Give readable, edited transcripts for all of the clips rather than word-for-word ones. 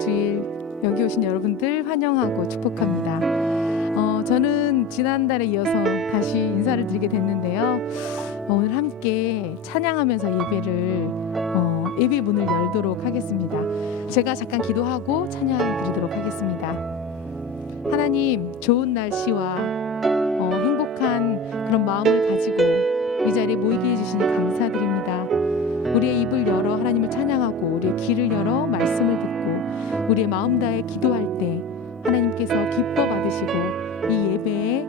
주일 여기 오신 여러분들 환영하고 축복합니다. 저는 지난달에 이어서 다시 인사를 드리게 됐는데요. 오늘 함께 찬양하면서 예배 문을 열도록 하겠습니다. 제가 잠깐 기도하고 찬양 드리도록 하겠습니다. 하나님, 좋은 날씨와 행복한 그런 마음을 가지고 이 자리에 모이게 해주시니 감사드립니다. 우리의 입을 열어 하나님을 찬양하고 우리의 귀를 열어 말씀을 듣고 우리의 마음 다해 기도할 때 하나님께서 기뻐 받으시고 이 예배에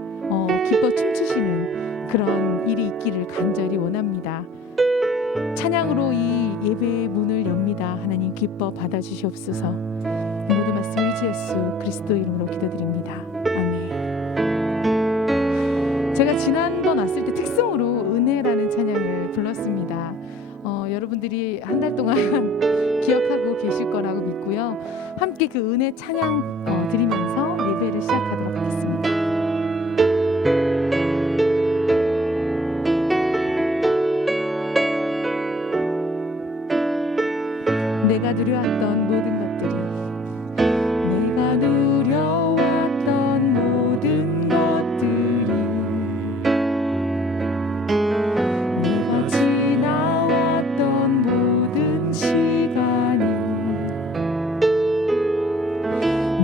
기뻐 춤추시는 그런 일이 있기를 간절히 원합니다. 찬양으로 이 예배의 문을 엽니다. 하나님 기뻐 받아주시옵소서. 모든 말씀 우리 주 예수 그리스도 이름으로 기도드립니다. 아멘. 제가 지난번 왔을 때 특성으로 은혜라는 찬양을 불렀습니다. 여러분들이 한 달 동안 기억하고 계실 거라고 믿고요. 함께 그 은혜 찬양 드리면서 예배를 시작하도록 하겠습니다. 내가 누려왔던 모든 것들이 내가 누려왔던 모든 것들이 내가 지나왔던 모든 시간이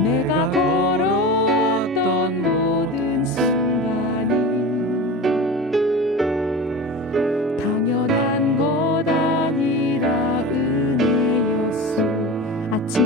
내가 걸어왔던 모든 순간이 당연한 것 아니라 은혜였소. 아침마다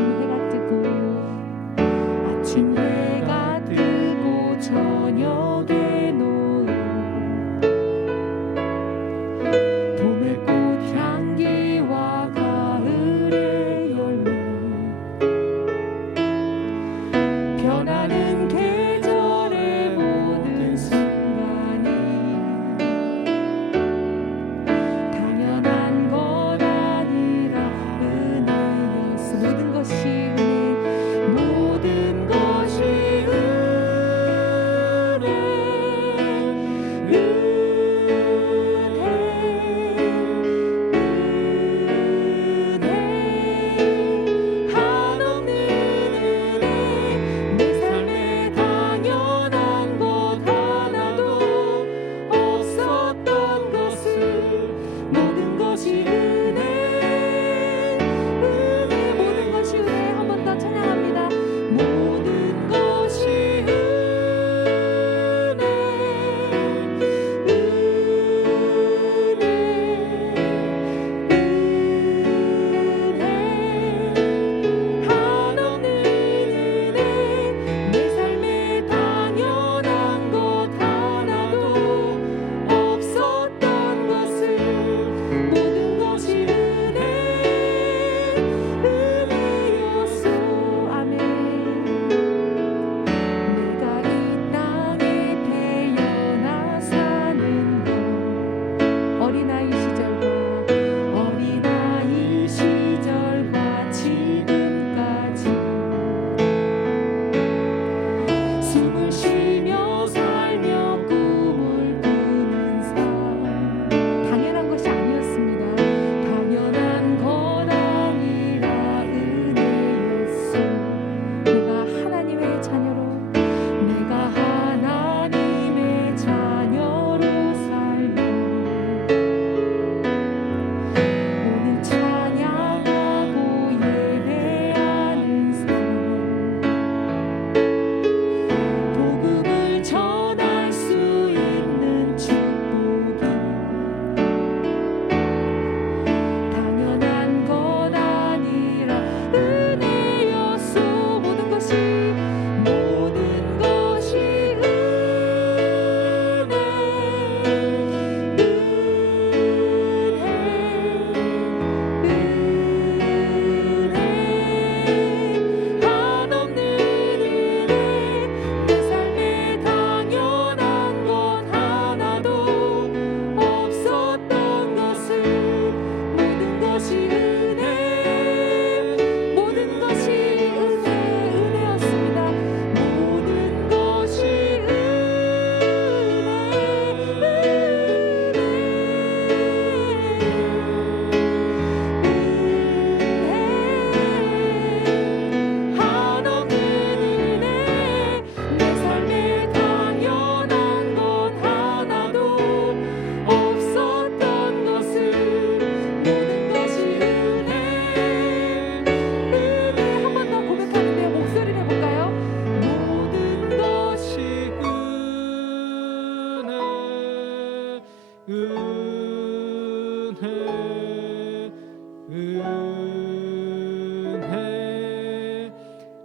은혜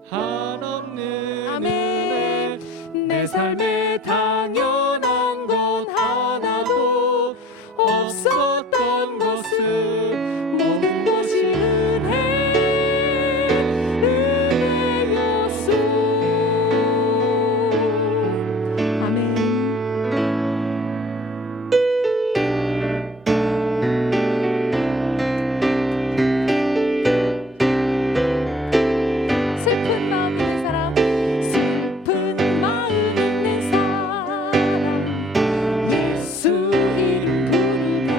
한없는 아멘. 은혜 내 삶에 당연한 것 하나도 없었던 것은 모든 것이 은혜였소. 아멘. 슬픈 마음 있는 사람, 슬픈 마음 있는 사람, 예수 이름 부르며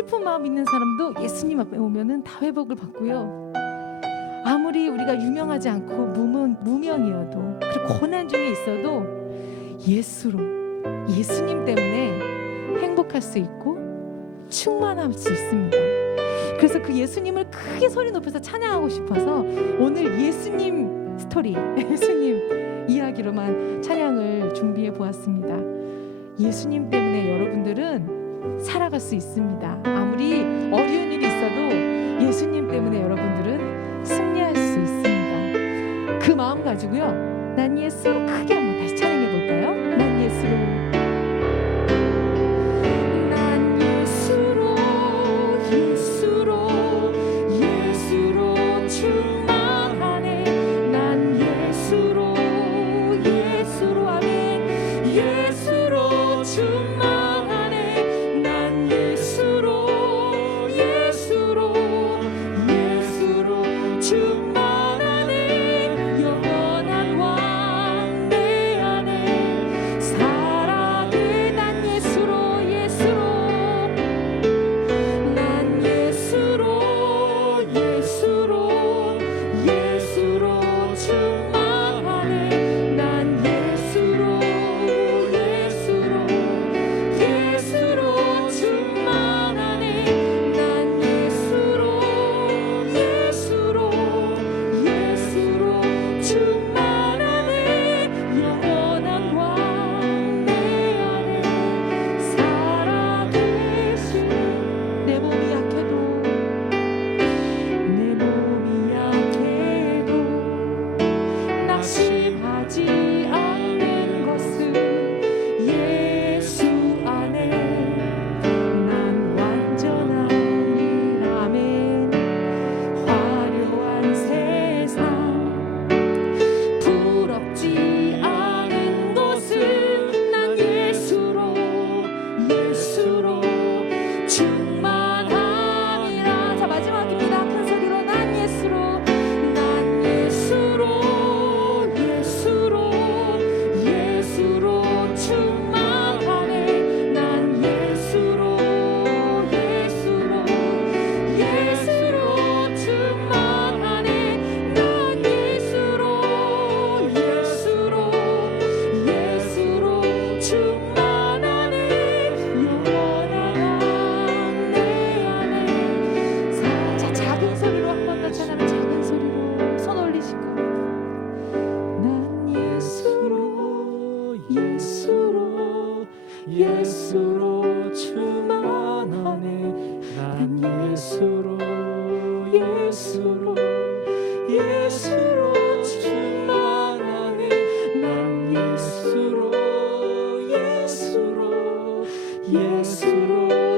슬픈 마음 있는 사람도 예수님 앞에 오면은 다 회복을 받고요. 아무리 우리가 유명하지 않고 무명이어도 그리고 고난 중에 있어도 예수님 때문에 행복할 수 있고 충만할 수 있습니다. 그래서 그 예수님을 크게 소리 높여서 찬양하고 싶어서 오늘 예수님 스토리, 예수님 이야기로만 찬양을 준비해 보았습니다. 예수님 때문에 여러분들은 살아갈 수 있습니다. 아무리 어려운 일이 있어도 예수님 때문에 여러분들은 승리할 수 있습니다. 그 마음 가지고요, 난 예수로 크게 한번 다시 찬양해 볼까요? 난 예수로, 예수로 충만하네. 난 예수로 충만하네. 난 예수로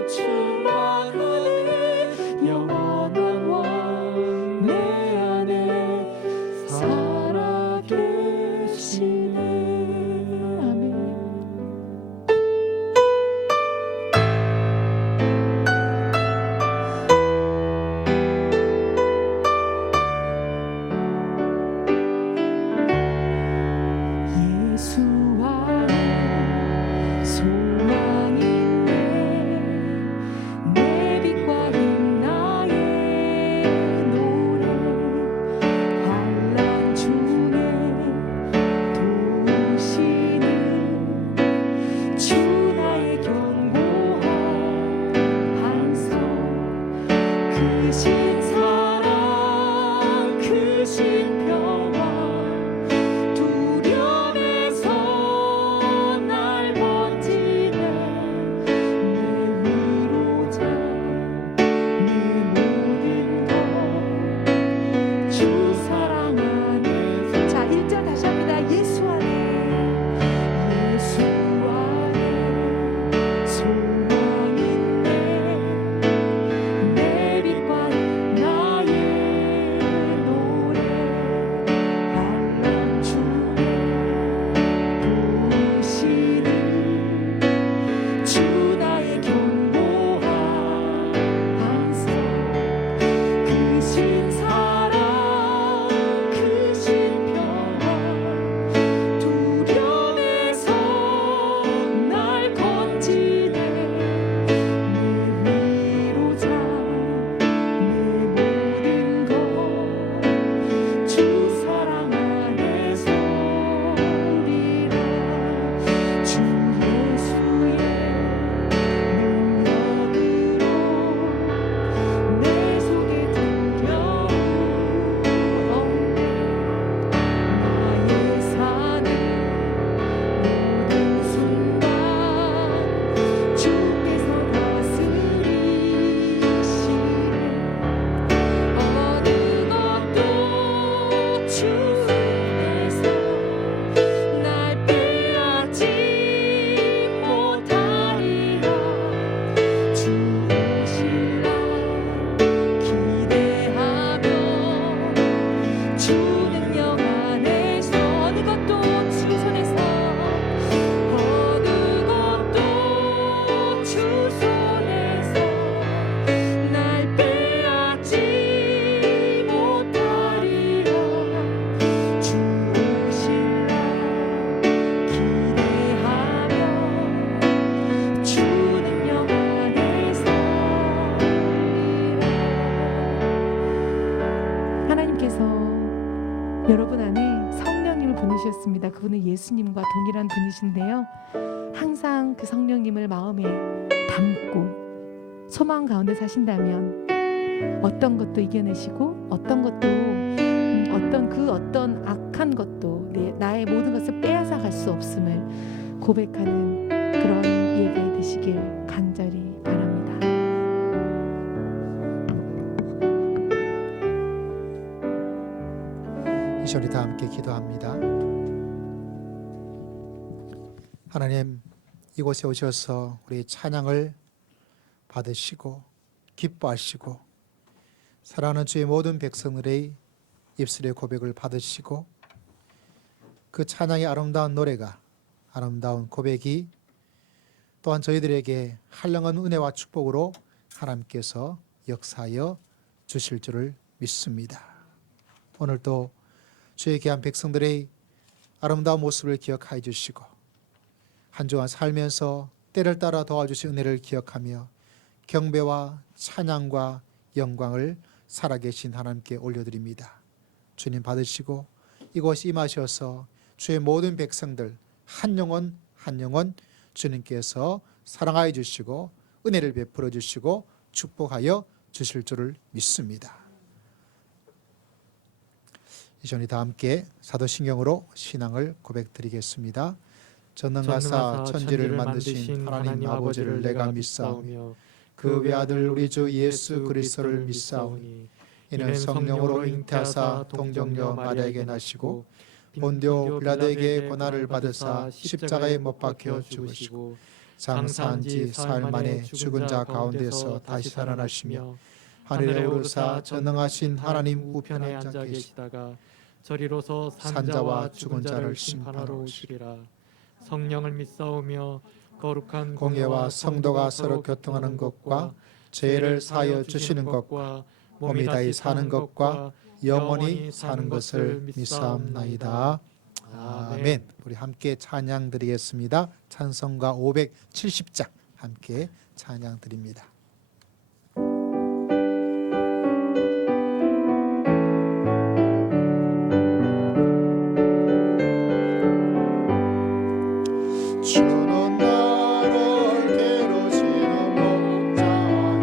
충만하네. 영원한 왕 내 안에 살아계시네. 아멘. 예수 안에 소망이 있네. 내 빛과 힘 나의 노래. 환난 중에 도우시는 주 나의 견고한 반석. 크신 사랑 크신 평화 두려움에서 날 번지네. 내 위로자 내 모든 것 주 사랑 안에. 자 1절 다시 합니다. 예수 안에 소망 있네. 내 빛과 오는 예수님과 동일한 분이신데요. 항상 그 성령님을 마음에 담고 소망 가운데 사신다면 어떤 것도 이겨내시고 어떤 것도 어떤 악한 것도 나의 모든 것을 빼앗아 갈 수 없음을 고백하는 그런 예배 되시길 간절히 바랍니다. 이 시간 우리 다 함께 기도합니다. 하나님, 이곳에 오셔서 우리 찬양을 받으시고 기뻐하시고 사랑하는 주의 모든 백성들의 입술의 고백을 받으시고 그 찬양의 아름다운 노래가, 아름다운 고백이 또한 저희들에게 한량한 은혜와 축복으로 하나님께서 역사하여 주실 줄을 믿습니다. 오늘도 주의 귀한 백성들의 아름다운 모습을 기억하여 주시고 한 주간 살면서 때를 따라 도와주신 은혜를 기억하며 경배와 찬양과 영광을 살아계신 하나님께 올려드립니다. 주님 받으시고 이곳에 임하셔서 주의 모든 백성들 한 영혼 한 영혼 주님께서 사랑하여 주시고 은혜를 베풀어 주시고 축복하여 주실 줄을 믿습니다. 이 시간 다 함께 사도신경으로 신앙을 고백드리겠습니다. 전능하사 천지를 만드신 하나님 아버지를 내가 믿사오며 그 외아들 우리 주 예수 그리스도를 믿사오니 이는 성령으로 잉태하사 동정녀 마리아에게 나시고 본디오 빌라도에게 고난을 받으사 십자가에 못 박혀 죽으시고 장사한 지 사흘 만에 죽은 자 가운데서 다시 살아나시며 하늘에 오르사 전능하신 하나님 우편에 앉아 계시다가 저리로서 산자와 죽은 자를 심판하러 오시리라. 성령을 믿사오며 거룩한 공예와 성도가 서로 교통하는 것과 죄를 사하여 주시는 것과 몸이 다히 사는 것과 영원히 사는 것을 믿사옵나이다. 아멘. 우리 함께 찬양 드리겠습니다. 찬송가 570장 함께 찬양 드립니다. 주는 나를 괴로지는 못하여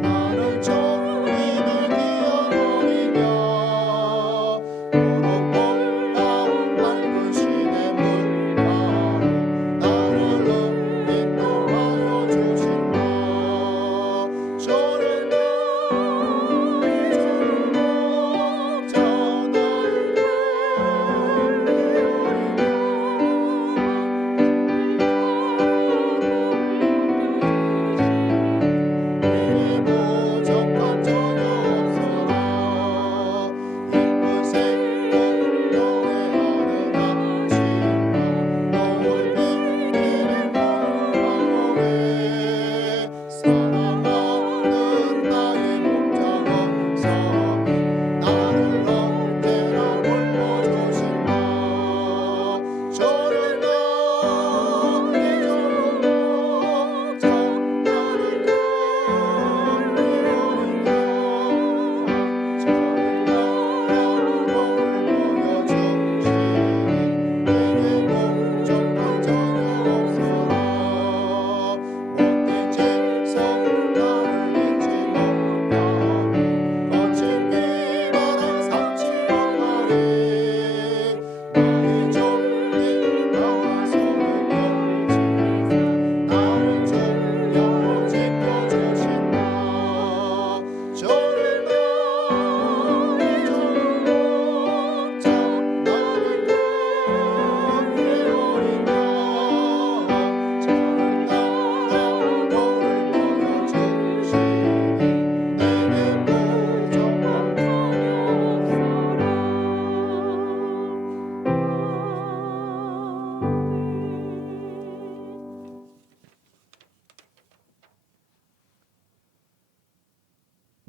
나를 종이를 기어노리며 무릎 맑은 시내 물가로 나를 인도하여 주신다. 주는 나의 전복자 나를 부족한 전혀 없으나 예쁜 생각 노래하는 아침과 노을 비비는 방울에 사랑하는 나의 목자가 성이 나를 언제나 돌보주신다. 주는 나의 전복자 나를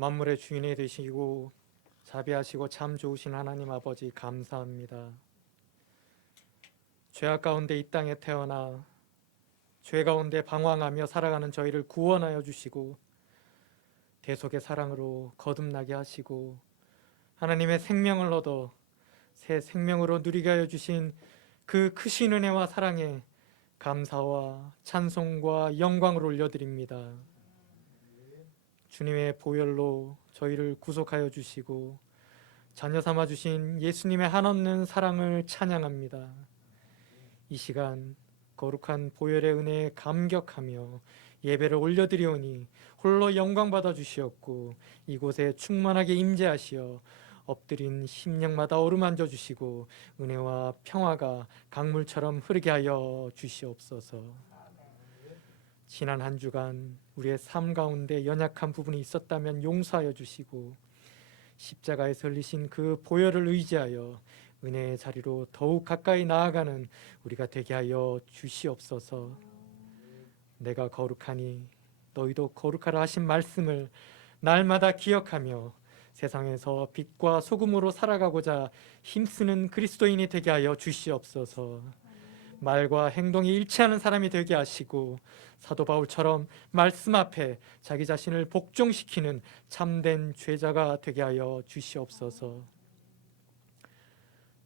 만물의 주인이 되시고 자비하시고 참 좋으신 하나님 아버지 감사합니다. 죄악 가운데 이 땅에 태어나 죄 가운데 방황하며 살아가는 저희를 구원하여 주시고 대속의 사랑으로 거듭나게 하시고 하나님의 생명을 얻어 새 생명으로 누리게 하여 주신 그 크신 은혜와 사랑에 감사와 찬송과 영광을 올려드립니다. 주님의 보혈로 저희를 구속하여 주시고 자녀 삼아 주신 예수님의 한없는 사랑을 찬양합니다. 이 시간 거룩한 보혈의 은혜에 감격하며 예배를 올려드리오니 홀로 영광 받아 주시옵고 이곳에 충만하게 임재하시어 엎드린 심령마다 어루만져 주시고 은혜와 평화가 강물처럼 흐르게 하여 주시옵소서. 지난 한 주간 우리의 삶 가운데 연약한 부분이 있었다면 용서하여 주시고 십자가에서 흘리신 그 보혈을 의지하여 은혜의 자리로 더욱 가까이 나아가는 우리가 되게 하여 주시옵소서. 내가 거룩하니 너희도 거룩하라 하신 말씀을 날마다 기억하며 세상에서 빛과 소금으로 살아가고자 힘쓰는 그리스도인이 되게 하여 주시옵소서. 말과 행동이 일치하는 사람이 되게 하시고 사도 바울처럼 말씀 앞에 자기 자신을 복종시키는 참된 죄자가 되게 하여 주시옵소서.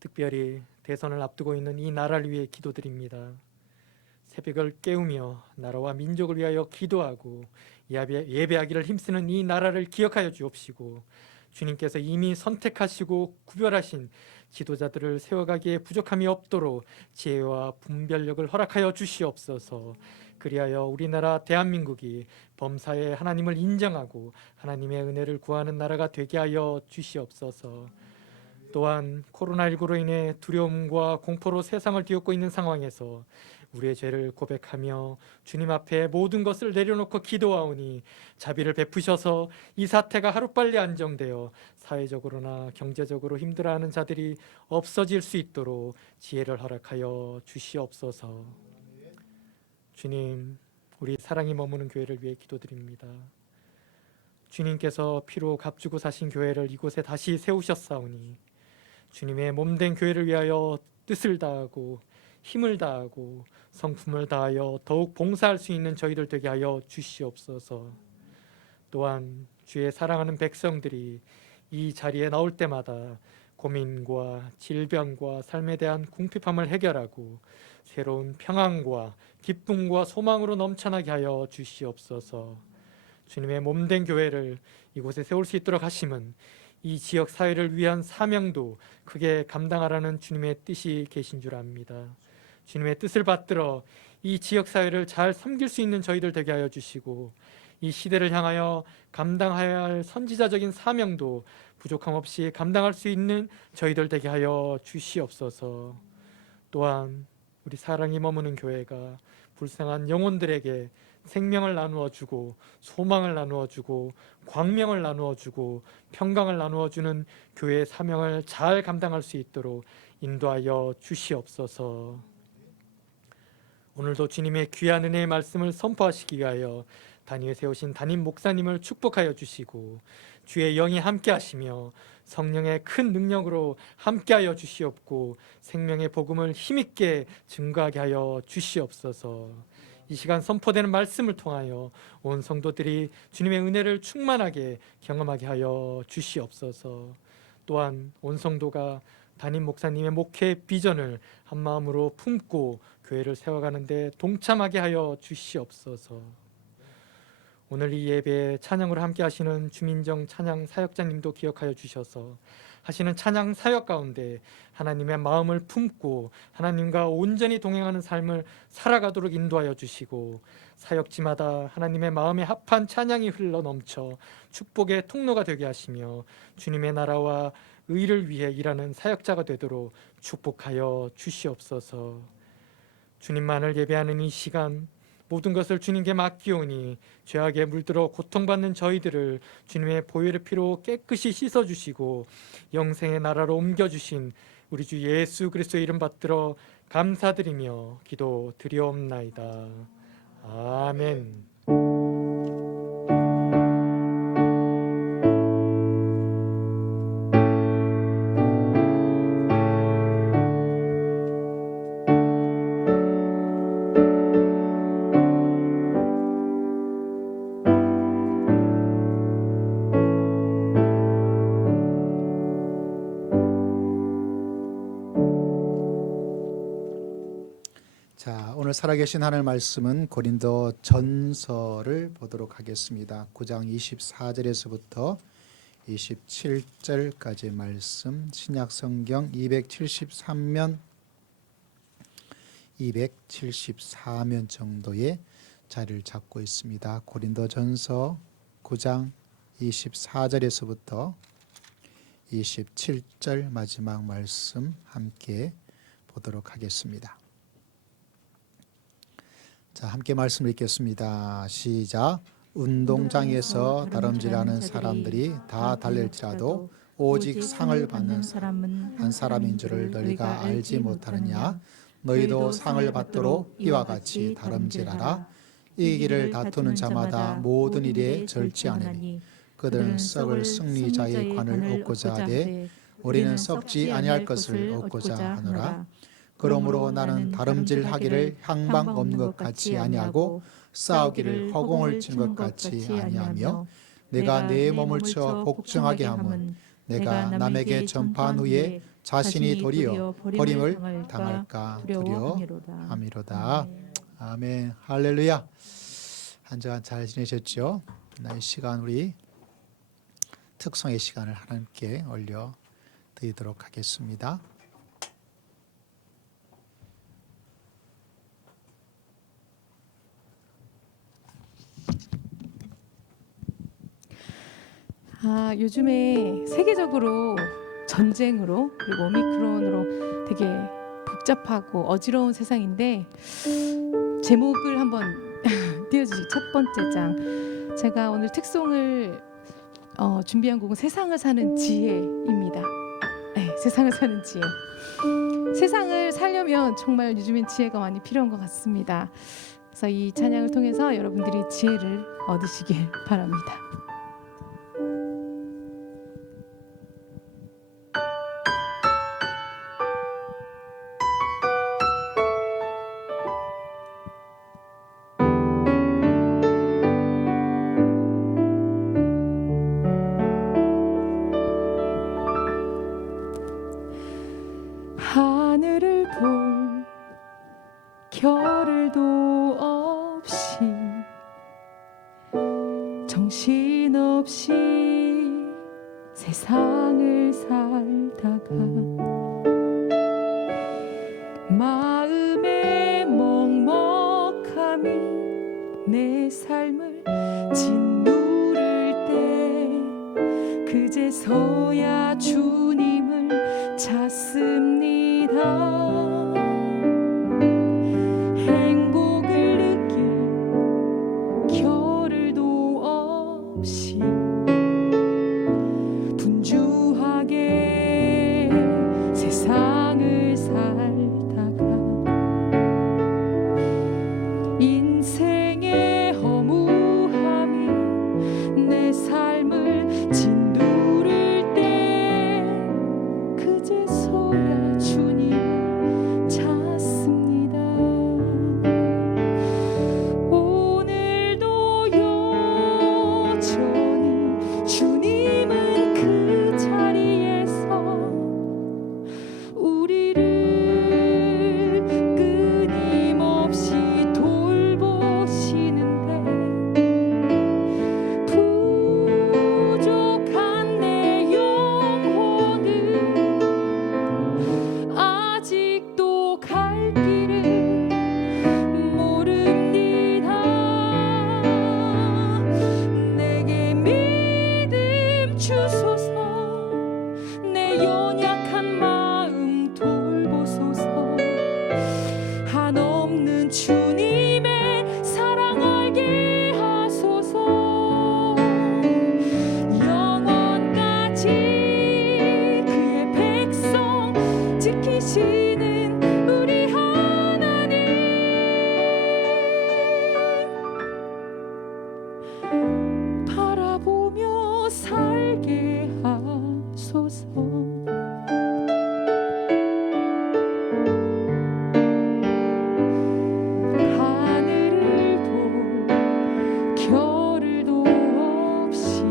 특별히 대선을 앞두고 있는 이 나라를 위해 기도드립니다. 새벽을 깨우며 나라와 민족을 위하여 기도하고 예배하기를 힘쓰는 이 나라를 기억하여 주옵시고 주님께서 이미 선택하시고 구별하신 지도자들을 세워가기에 부족함이 없도록 지혜와 분별력을 허락하여 주시옵소서. 그리하여 우리나라 대한민국이 범사에 하나님을 인정하고 하나님의 은혜를 구하는 나라가 되게 하여 주시옵소서. 또한 코로나19로 인해 두려움과 공포로 세상을 뒤엎고 있는 상황에서 우리의 죄를 고백하며 주님 앞에 모든 것을 내려놓고 기도하오니 자비를 베푸셔서 이 사태가 하루빨리 안정되어 사회적으로나 경제적으로 힘들어하는 자들이 없어질 수 있도록 지혜를 허락하여 주시옵소서. 주님, 우리 사랑이 머무는 교회를 위해 기도드립니다. 주님께서 피로 값주고 사신 교회를 이곳에 다시 세우셨사오니 주님의 몸된 교회를 위하여 뜻을 다하고 힘을 다하고 성품을 다하여 더욱 봉사할 수 있는 저희들 되게 하여 주시옵소서. 또한 주의 사랑하는 백성들이 이 자리에 나올 때마다 고민과 질병과 삶에 대한 궁핍함을 해결하고 새로운 평안과 기쁨과 소망으로 넘쳐나게 하여 주시옵소서. 주님의 몸된 교회를 이곳에 세울 수 있도록 하심은 이 지역 사회를 위한 사명도 크게 감당하라는 주님의 뜻이 계신 줄 압니다. 주님의 뜻을 받들어 이 지역 사회를 잘 섬길 수 있는 저희들 되게 하여 주시고 이 시대를 향하여 감당해야 할 선지자적인 사명도 부족함 없이 감당할 수 있는 저희들 되게 하여 주시옵소서. 또한 우리 사랑이 머무는 교회가 불쌍한 영혼들에게 생명을 나누어 주고 소망을 나누어 주고 광명을 나누어 주고 평강을 나누어 주는 교회의 사명을 잘 감당할 수 있도록 인도하여 주시옵소서. 오늘도 주님의 귀한 은혜의 말씀을 선포하시기 위하여 단위에 세우신 담임 목사님을 축복하여 주시고 주의 영이 함께 하시며 성령의 큰 능력으로 함께하여 주시옵고 생명의 복음을 힘있게 증거하게 하여 주시옵소서. 이 시간 선포되는 말씀을 통하여 온 성도들이 주님의 은혜를 충만하게 경험하게 하여 주시옵소서. 또한 온 성도가 담임 목사님의 목회 비전을 한 마음으로 품고 교회를 세워가는데 동참하게 하여 주시옵소서. 오늘 이 예배에 찬양으로 함께 하시는 주민정 찬양 사역자님도 기억하여 주셔서 하시는 찬양 사역 가운데 하나님의 마음을 품고 하나님과 온전히 동행하는 삶을 살아가도록 인도하여 주시고 사역지마다 하나님의 마음에 합한 찬양이 흘러 넘쳐 축복의 통로가 되게 하시며 주님의 나라와 의를 위해 일하는 사역자가 되도록 축복하여 주시옵소서. 주님만을 예배하는 이 시간 모든 것을 주님께 맡기오니 죄악에 물들어 고통받는 저희들을 주님의 보혈의 피로 깨끗이 씻어주시고 영생의 나라로 옮겨주신 우리 주 예수 그리스도의 이름 받들어 감사드리며 기도드리옵나이다. 아멘. 오늘 살아계신 하나님의 말씀은 고린도 전서를 보도록 하겠습니다. 9장 24절에서부터 27절까지 말씀, 신약성경 273면 274면 정도의 자리를 잡고 있습니다. 고린도 전서 9장 24절에서부터 27절 마지막 말씀 함께 보도록 하겠습니다. 자, 함께 말씀 읽겠습니다. 시작. 운동장에서 다름질하는 사람들이 다 달릴지라도 오직 상을 받는 사람은 한 사람인 줄을 너희가 알지 못하느냐? 너희도 상을 받도록 이와 같이 다름질하라. 이기를 다투는 자마다 모든 일에 절지 않으니 그들은 썩을 승리자의 관을 얻고자 하되 우리는 썩지 아니할 것을 얻고자 하노라. 그러므로 나는 다름질하기를 향방 없는 것 같이 아니하고 싸우기를 허공을 친 것 같이 아니하며 내가 내 몸을 쳐 복종하게 함은 내가 남에게 전파한 후에 자신이 도리어 버림을 당할까 두려워함이로다. 아멘. 할렐루야. 한 주간 잘 지내셨죠? 이 시간 우리 특성의 시간을 하나님께 올려 드리도록 하겠습니다. 요즘에 세계적으로 전쟁으로 그리고 오미크론으로 되게 복잡하고 어지러운 세상인데 제목을 한번 띄워주시죠. 첫 번째 장. 제가 오늘 특송을 준비한 곡은 세상을 사는 지혜입니다. 네, 세상을 사는 지혜. 세상을 살려면 정말 요즘엔 지혜가 많이 필요한 것 같습니다. 그래서 이 찬양을 통해서 여러분들이 지혜를 얻으시길 바랍니다. 하늘을 볼 겨를도 없이 정신없이 세상을 살다가 마음의 먹먹함이 내 삶을 짓누를 때 그제서야 주님을 찾습니다. 행복을 느낄 겨를도 없이 분주하게 세상을 살다가 인생의 허무함이 내 삶을 짓누를 때 그제서야 주님을 찾습니다. 오늘도 여전히 주님은 그 자리에서 우리를 끊임없이 돌보시는데 부족한 내 영혼은 아직도 갈 길을 모릅니다. 내게 믿음 주소서. 내 연약한 마음 돌보소서. 한없는 주님의 사랑 알게 하소서. 영원까지 그의 백성 지키시는 우리 하나님 바라보며 살게 하소서. 하늘을 볼 겨를도 없이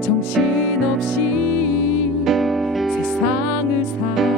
정신없이 세상을 살다가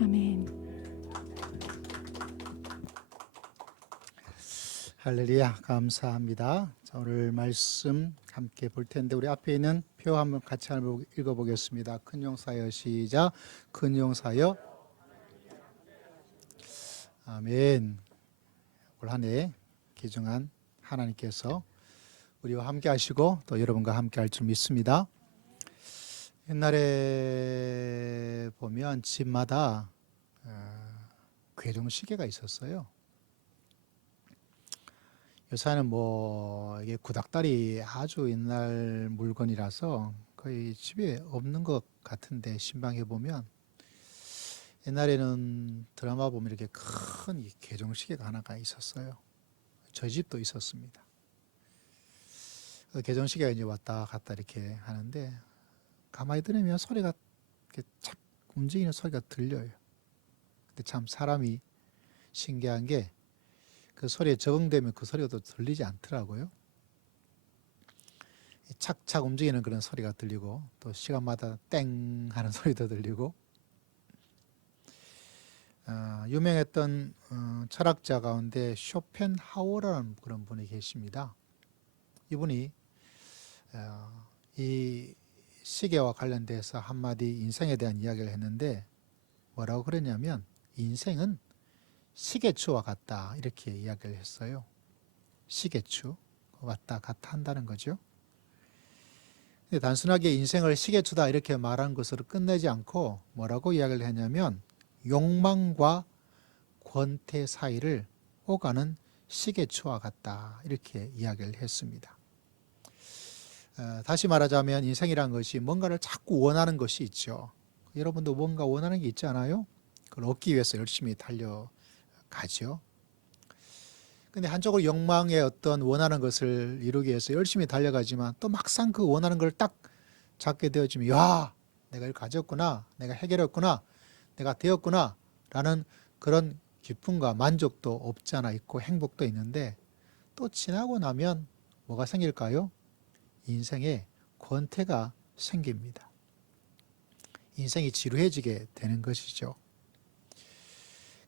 아멘. 할렐루야, 감사합니다. 자, 오늘 말씀 함께 볼 텐데 우리 앞에 있는 표 한번 같이 한번 읽어보겠습니다. 큰 용사여 시작. 큰 용사여. 아멘. 올 한 해 귀중한 하나님께서 우리와 함께 하시고 또 여러분과 함께 할 줄 믿습니다. 옛날에 보면 집마다 궤종시계가 있었어요. 요새는 뭐 이게 구닥다리 아주 옛날 물건이라서 거의 집에 없는 것 같은데 신방에 보면 옛날에는 드라마 보면 이렇게 큰 궤종시계가 하나가 있었어요. 저희 집도 있었습니다. 그 궤종시계가 이제 왔다 갔다 이렇게 하는데 가만히 들으면 소리가 이렇게 착 움직이는 소리가 들려요. 근데 참 사람이 신기한 게 그 소리에 적응되면 그 소리가 또 들리지 않더라고요. 착착 움직이는 그런 소리가 들리고 또 시간마다 땡 하는 소리도 들리고 유명했던 철학자 가운데 쇼펜하우어라는 그런 분이 계십니다. 이분이 이 시계와 관련돼서 한마디 인생에 대한 이야기를 했는데 뭐라고 그러냐면 인생은 시계추와 같다 이렇게 이야기를 했어요. 시계추 왔다 갔다 한다는 거죠. 근데 단순하게 인생을 시계추다 이렇게 말한 것으로 끝내지 않고 뭐라고 이야기를 했냐면 욕망과 권태 사이를 오가는 시계추와 같다 이렇게 이야기를 했습니다. 다시 말하자면 인생이란 것이 뭔가를 자꾸 원하는 것이 있죠. 여러분도 뭔가 원하는 게 있지 않아요? 그걸 얻기 위해서 열심히 달려가죠. 근데 한쪽으로 욕망의 어떤 원하는 것을 이루기 위해서 열심히 달려가지만 또 막상 그 원하는 걸 딱 잡게 되어지면 야, 내가 이걸 가졌구나, 내가 해결했구나, 내가 되었구나 라는 그런 기쁨과 만족도 없지 않아 있고 행복도 있는데 또 지나고 나면 뭐가 생길까요? 인생에 권태가 생깁니다. 인생이 지루해지게 되는 것이죠.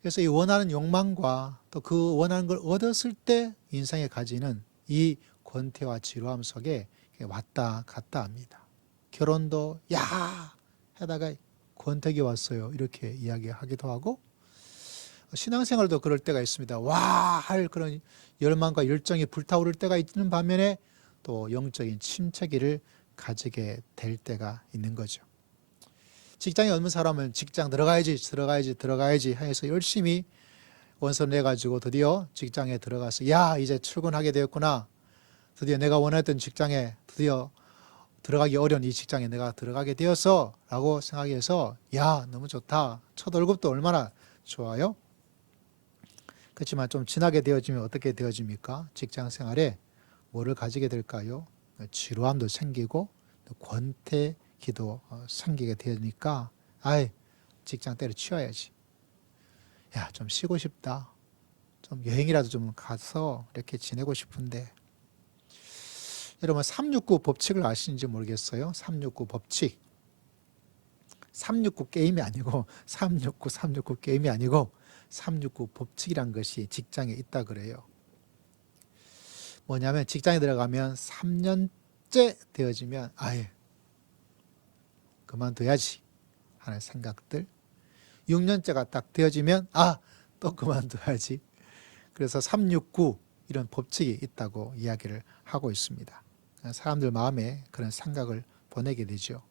그래서 이 원하는 욕망과 또 그 원하는 걸 얻었을 때 인생에 가지는 이 권태와 지루함 속에 왔다 갔다 합니다. 결혼도 야 하다가 권태기 왔어요 이렇게 이야기하기도 하고 신앙생활도 그럴 때가 있습니다. 와 할 그런 열망과 열정이 불타오를 때가 있는 반면에 또 영적인 침체기를 가지게 될 때가 있는 거죠. 직장에 없는 사람은 직장 들어가야지 해서 열심히 원서 내가지고 드디어 직장에 들어가서 야 이제 출근하게 되었구나. 드디어 내가 원했던 직장에 드디어 들어가기 어려운 이 직장에 내가 들어가게 되었어 라고 생각해서 야 너무 좋다. 첫 월급도 얼마나 좋아요. 그렇지만 좀 지나게 되어지면 어떻게 되어집니까? 직장 생활에 뭐를 가지게 될까요? 지루함도 생기고 권태기도 생기게 되니까 아이 직장 때려치워야지. 야 좀 쉬고 싶다. 좀 여행이라도 좀 가서 이렇게 지내고 싶은데 여러분 369 법칙을 아시는지 모르겠어요. 369 법칙 369 게임이 아니고 369 게임이 아니고 369 법칙이란 것이 직장에 있다 그래요. 뭐냐면 직장에 들어가면 3년째 되어지면 아예 그만둬야지 하는 생각들 6년째가 딱 되어지면 또 그만둬야지. 그래서 369 이런 법칙이 있다고 이야기를 하고 있습니다. 사람들 마음에 그런 생각을 보내게 되죠.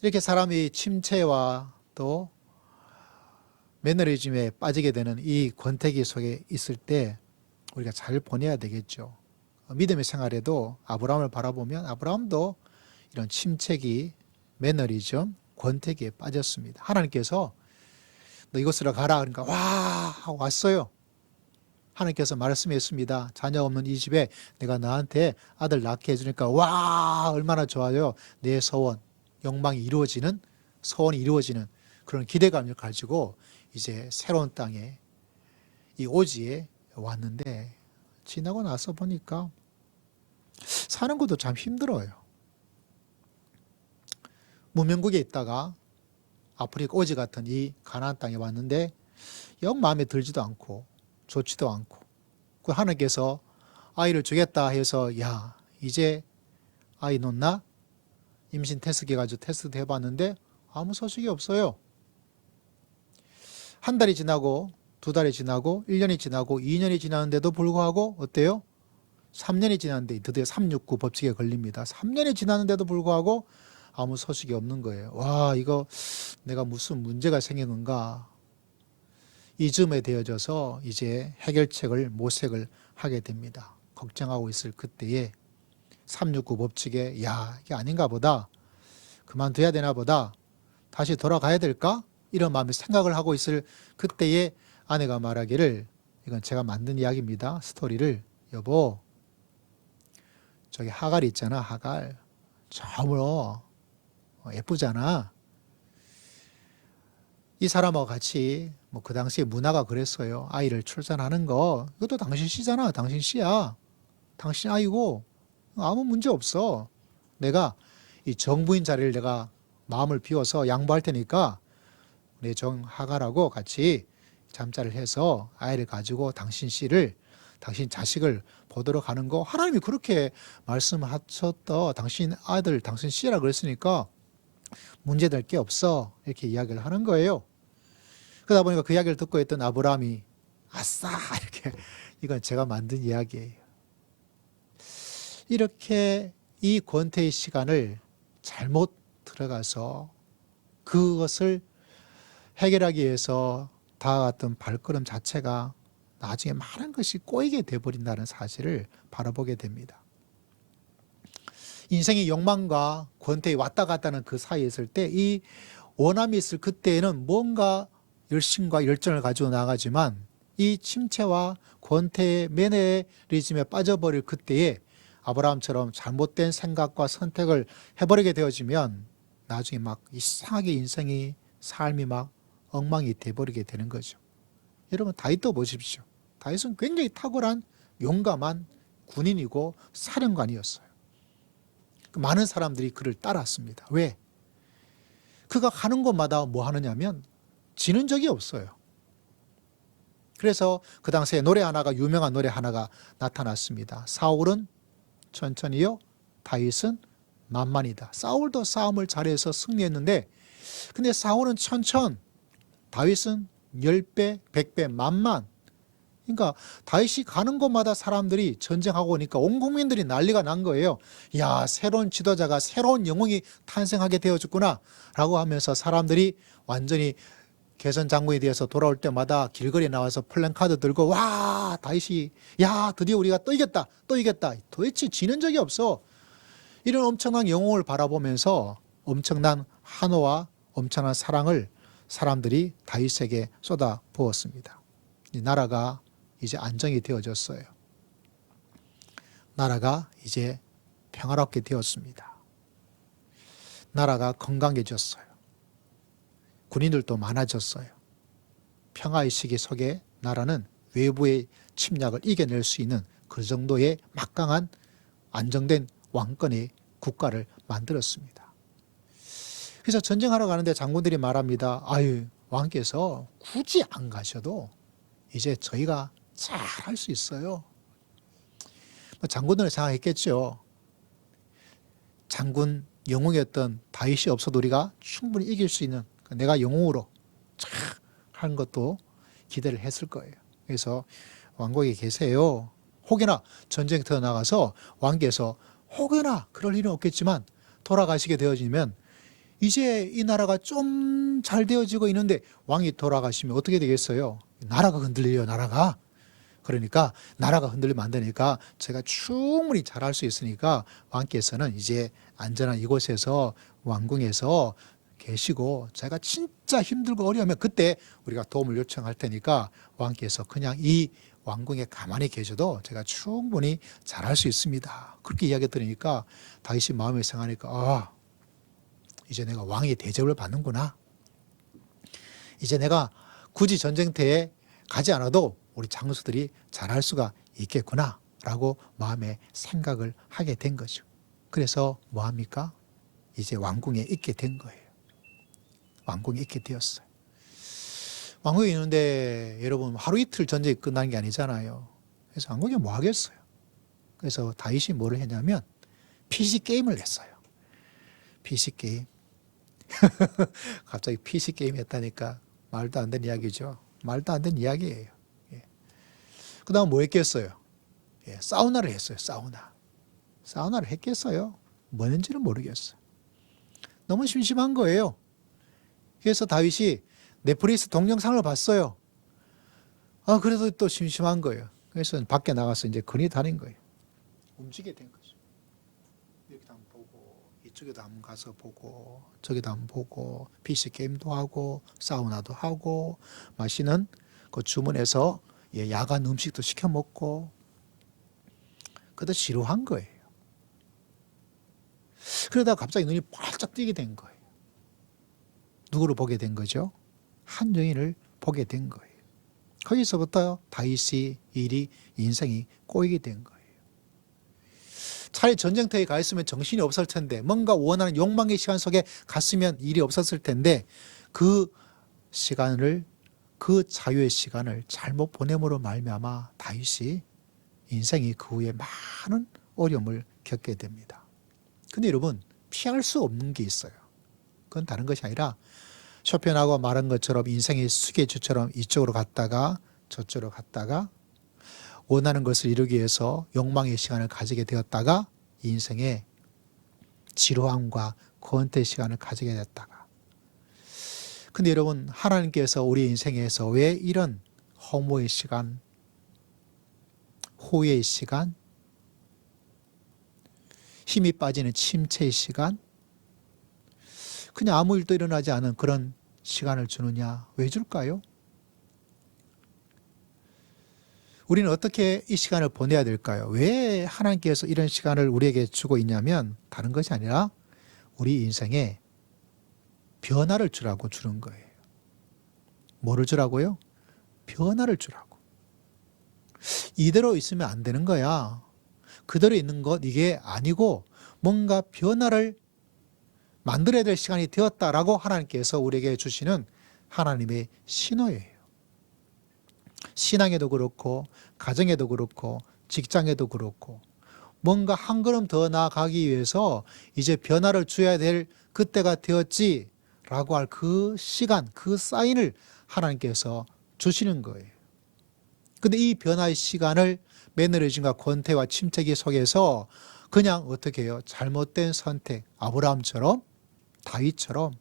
이렇게 사람이 침체와 또 매너리즘에 빠지게 되는 이 권태기 속에 있을 때 우리가 잘 보내야 되겠죠. 믿음의 생활에도 아브라함을 바라보면 아브라함도 이런 침체기, 매너리즘, 권태기에 빠졌습니다. 하나님께서 너 이곳으로 가라 그러니까 와 왔어요. 하나님께서 말씀했습니다. 자녀 없는 이 집에 내가 너한테 아들 낳게 해주니까 와 얼마나 좋아요. 내 소원, 욕망이 이루어지는 소원이 이루어지는 그런 기대감을 가지고 이제 새로운 땅에 이 오지에 왔는데 지나고 나서 보니까 사는 것도 참 힘들어요. 무명국에 있다가 아프리카 오지 같은 이 가나안 땅에 왔는데 영 마음에 들지도 않고 좋지도 않고, 그 하나님께서 아이를 주겠다 해서 야 이제 아이 놓나? 임신 테스트 해가지고 테스트 해봤는데 아무 소식이 없어요. 한 달이 지나고 2달이 지나고 1년이 지나고 2년이 지났는데도 불구하고 어때요? 3년이 지났는데 드디어 369 법칙에 걸립니다. 3년이 지났는데도 불구하고 아무 소식이 없는 거예요. 와, 이거 내가 무슨 문제가 생긴 건가? 이쯤에 되어져서 이제 해결책을 모색을 하게 됩니다. 걱정하고 있을 그때에 369 법칙에 야, 이게 아닌가 보다. 그만둬야 되나 보다. 다시 돌아가야 될까? 이런 마음에 생각을 하고 있을 그때에 아내가 말하기를, 이건 제가 만든 이야기입니다. 스토리를. 여보, 저기 하갈 있잖아. 하갈. 참으로 예쁘잖아. 이 사람하고 같이 뭐 그 당시에 문화가 그랬어요. 아이를 출산하는 거 이것도 당신 씨잖아. 당신 씨야. 당신 아이고 아무 문제 없어. 내가 이 정부인 자리를 내가 마음을 비워서 양보할 테니까 내 정 하갈하고 같이 잠자를 해서 아이를 가지고 당신 씨를, 당신 자식을 보도록 하는 거, 하나님이 그렇게 말씀하셨다. 당신 아들 당신 씨라 그랬으니까 문제될 게 없어. 이렇게 이야기를 하는 거예요. 그러다 보니까 그 이야기를 듣고 있던 아브라함이 아싸 이렇게, 이건 제가 만든 이야기예요. 이렇게 이 권태의 시간을 잘못 들어가서 그것을 해결하기 위해서 다가갔던 발걸음 자체가 나중에 많은 것이 꼬이게 돼버린다는 사실을 바라보게 됩니다. 인생의 욕망과 권태에 왔다 갔다 하는 그 사이에 있을 때 이 원함이 있을 그때에는 뭔가 열심과 열정을 가지고 나가지만 이 침체와 권태의 매너리즘에 빠져버릴 그때에 아브라함처럼 잘못된 생각과 선택을 해버리게 되어지면 나중에 막 이상하게 인생이, 삶이 막 엉망이 돼버리게 되는 거죠. 여러분 다윗도 보십시오. 다윗은 굉장히 탁월한 용감한 군인이고 사령관이었어요. 많은 사람들이 그를 따랐습니다. 왜? 그가 가는 곳마다 뭐 하느냐면 지는 적이 없어요. 그래서 그 당시에 노래 하나가, 유명한 노래 하나가 나타났습니다. 사울은 천천히요, 다윗은 만만이다. 사울도 싸움을 잘해서 승리했는데 근데 사울은 천천, 다윗은 10배, 100배, 만만. 그러니까 다윗이 가는 곳마다 사람들이 전쟁하고 오니까 온 국민들이 난리가 난 거예요. 야, 새로운 지도자가, 새로운 영웅이 탄생하게 되어졌구나 라고 하면서 사람들이 완전히 개선 장군에 대해서 돌아올 때마다 길거리에 나와서 플랜카드 들고 와, 다윗이, 야, 드디어 우리가 또 이겼다, 또 이겼다. 도대체 지는 적이 없어. 이런 엄청난 영웅을 바라보면서 엄청난 한호와 엄청난 사랑을 사람들이 다윗에게 쏟아 부었습니다. 이 나라가 이제 안정이 되어졌어요. 나라가 이제 평화롭게 되었습니다. 나라가 건강해졌어요. 군인들도 많아졌어요. 평화의 시기 속에 나라는 외부의 침략을 이겨낼 수 있는 그 정도의 막강한 안정된 왕권의 국가를 만들었습니다. 그래서 전쟁하러 가는데 장군들이 말합니다. 아유, 왕께서 굳이 안 가셔도 이제 저희가 잘 할 수 있어요. 장군들은 생각했겠죠. 장군 영웅이었던 다윗이 없어도 우리가 충분히 이길 수 있는, 내가 영웅으로 잘 하는 것도 기대를 했을 거예요. 그래서 왕국에 계세요. 혹여나 전쟁터에 나가서 왕께서 혹여나 그럴 일은 없겠지만 돌아가시게 되어지면 이제 이 나라가 좀 잘 되어지고 있는데 왕이 돌아가시면 어떻게 되겠어요? 나라가 흔들려요, 나라가. 그러니까 나라가 흔들리면 안 되니까 제가 충분히 잘할 수 있으니까 왕께서는 이제 안전한 이곳에서 왕궁에서 계시고 제가 진짜 힘들고 어려우면 그때 우리가 도움을 요청할 테니까 왕께서 그냥 이 왕궁에 가만히 계셔도 제가 충분히 잘할 수 있습니다. 그렇게 이야기 들으니까 다윗이 마음에 생각하니까 아, 이제 내가 왕의 대접을 받는구나. 이제 내가 굳이 전쟁터에 가지 않아도 우리 장수들이 잘할 수가 있겠구나 라고 마음에 생각을 하게 된 거죠. 그래서 뭐합니까? 이제 왕궁에 있게 된 거예요. 왕궁에 있게 되었어요. 왕궁에 있는데 여러분 하루 이틀 전쟁이 끝난 게 아니잖아요. 그래서 왕궁에 뭐 하겠어요. 그래서 다윗이 뭐를 했냐면 PC 게임을 했어요. PC 게임. 갑자기 PC 게임 했다니까 말도 안 되는 이야기죠. 말도 안 되는 이야기예요. 예. 그 다음 뭐 했겠어요? 예, 사우나를 했어요. 사우나를 했겠어요? 뭐 했는지는 모르겠어요. 너무 심심한 거예요. 그래서 다윗이 넷플릭스 동영상을 봤어요. 그래도 또 심심한 거예요. 그래서 밖에 나가서 이제 거리 다닌 거예요. 움직이게 된 거죠. 이렇게 한번 보고, 이쪽에도 한번 가서 보고, 저기도 한번 보고, PC 게임도 하고, 사우나도 하고, 맛있는 그 주문해서 야간 음식도 시켜 먹고, 그것도 지루한 거예요. 그러다가 갑자기 눈이 반짝 뜨게 된 거예요. 누구를 보게 된 거죠? 한 여인을 보게 된 거예요. 거기서부터 다윗의 일이 인생이 꼬이게 된 거예요. 차라리 전쟁터에 가 있으면 정신이 없을 텐데 뭔가 원하는 욕망의 시간 속에 갔으면 일이 없었을 텐데 그 시간을 그 자유의 시간을 잘못 보냄으로 말미암아 다윗이 인생이 그 후에 많은 어려움을 겪게 됩니다. 근데 여러분 피할 수 없는 게 있어요. 그건 다른 것이 아니라 쇼팽하고 말한 것처럼 인생의 수계주처럼 이쪽으로 갔다가 저쪽으로 갔다가 원하는 것을 이루기 위해서 욕망의 시간을 가지게 되었다가 인생의 지루함과 권태의 시간을 가지게 됐다가 근데 여러분 하나님께서 우리 인생에서 왜 이런 허무의 시간, 후회의 시간, 힘이 빠지는 침체의 시간, 그냥 아무 일도 일어나지 않은 그런 시간을 주느냐? 왜 줄까요? 우리는 어떻게 이 시간을 보내야 될까요? 왜 하나님께서 이런 시간을 우리에게 주고 있냐면 다른 것이 아니라 우리 인생에 변화를 주라고 주는 거예요. 뭐를 주라고요? 변화를 주라고. 이대로 있으면 안 되는 거야. 그대로 있는 것 이게 아니고 뭔가 변화를 만들어야 될 시간이 되었다라고 하나님께서 우리에게 주시는 하나님의 신호예요. 신앙에도 그렇고 가정에도 그렇고 직장에도 그렇고 뭔가 한 걸음 더 나아가기 위해서 이제 변화를 줘야 될 그때가 되었지라고 할 그 시간, 그 사인을 하나님께서 주시는 거예요. 근데 이 변화의 시간을 매너리즘과 권태와 침체기 속에서 그냥 어떻게 해요? 잘못된 선택, 아브라함처럼 다윗처럼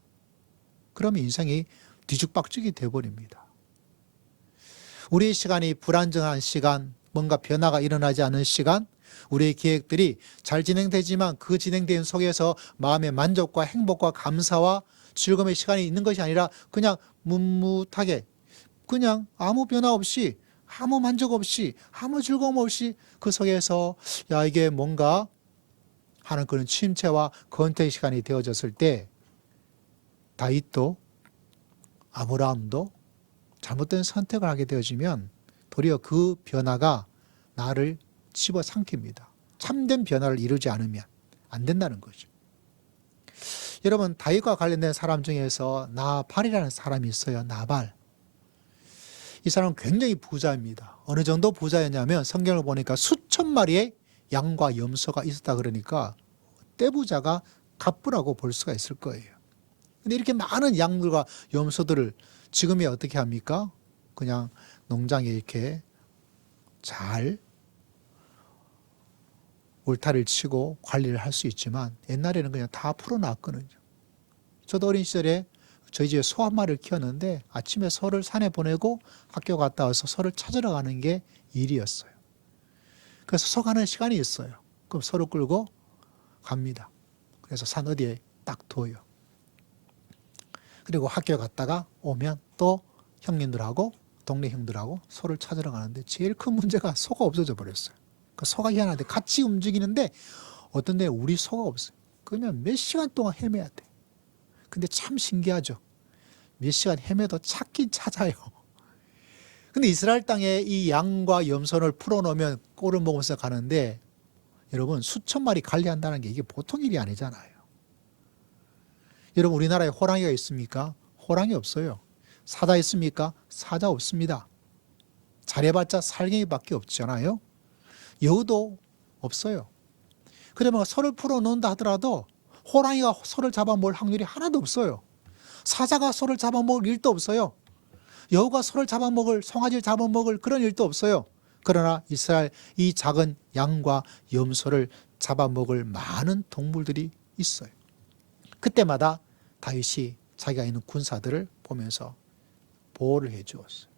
그러면 인생이 뒤죽박죽이 되어버립니다. 우리의 시간이 불안정한 시간, 뭔가 변화가 일어나지 않은 시간, 우리의 계획들이 잘 진행되지만 그 진행된 속에서 마음의 만족과 행복과 감사와 즐거움의 시간이 있는 것이 아니라 그냥 묵묵하게 그냥 아무 변화 없이 아무 만족 없이 아무 즐거움 없이 그 속에서 야 이게 뭔가 하는 그런 침체와 권태의 시간이 되어졌을 때 다윗도 아브라함도 잘못된 선택을 하게 되어지면 도리어 그 변화가 나를 집어삼킵니다. 참된 변화를 이루지 않으면 안 된다는 거죠. 여러분 다윗과 관련된 사람 중에서 나발이라는 사람이 있어요. 나발. 이 사람은 굉장히 부자입니다. 어느 정도 부자였냐면 성경을 보니까 수천 마리의 양과 염소가 있었다 그러니까 떼부자가 갑부라고 볼 수가 있을 거예요. 근데 이렇게 많은 양들과 염소들을 지금이 어떻게 합니까? 그냥 농장에 이렇게 잘 울타리를 치고 관리를 할 수 있지만 옛날에는 그냥 다 풀어놨거든요. 저도 어린 시절에 저희 집에 소 한 마리를 키웠는데 아침에 소를 산에 보내고 학교 갔다 와서 소를 찾으러 가는 게 일이었어요. 그래서 소 가는 시간이 있어요. 그럼 소를 끌고 갑니다. 그래서 산 어디에 딱 둬요. 그리고 학교 갔다가 오면 또 형님들하고 동네 형들하고 소를 찾으러 가는데 제일 큰 문제가 소가 없어져 버렸어요. 그 소가 희한한데 같이 움직이는데 어떤 데 우리 소가 없어요. 그러면 몇 시간 동안 헤매야 돼. 근데 참 신기하죠. 몇 시간 헤매도 찾긴 찾아요. 근데 이스라엘 땅에 이 양과 염소를 풀어놓으면 꼴을 먹으면서 가는데 여러분 수천 마리 관리한다는 게 이게 보통 일이 아니잖아요. 여러분 우리나라에 호랑이가 있습니까? 호랑이 없어요. 사자 있습니까? 사자 없습니다. 잘해봤자 살갱이밖에 없잖아요. 여우도 없어요. 그러면 소를 풀어놓는다 하더라도 호랑이가 소를 잡아먹을 확률이 하나도 없어요. 사자가 소를 잡아먹을 일도 없어요. 여우가 소를 잡아먹을, 송아지를 잡아먹을 그런 일도 없어요. 그러나 이스라엘 이 작은 양과 염소를 잡아먹을 많은 동물들이 있어요. 그때마다 다윗이 자기가 있는 군사들을 보면서 보호를 해 주었어요.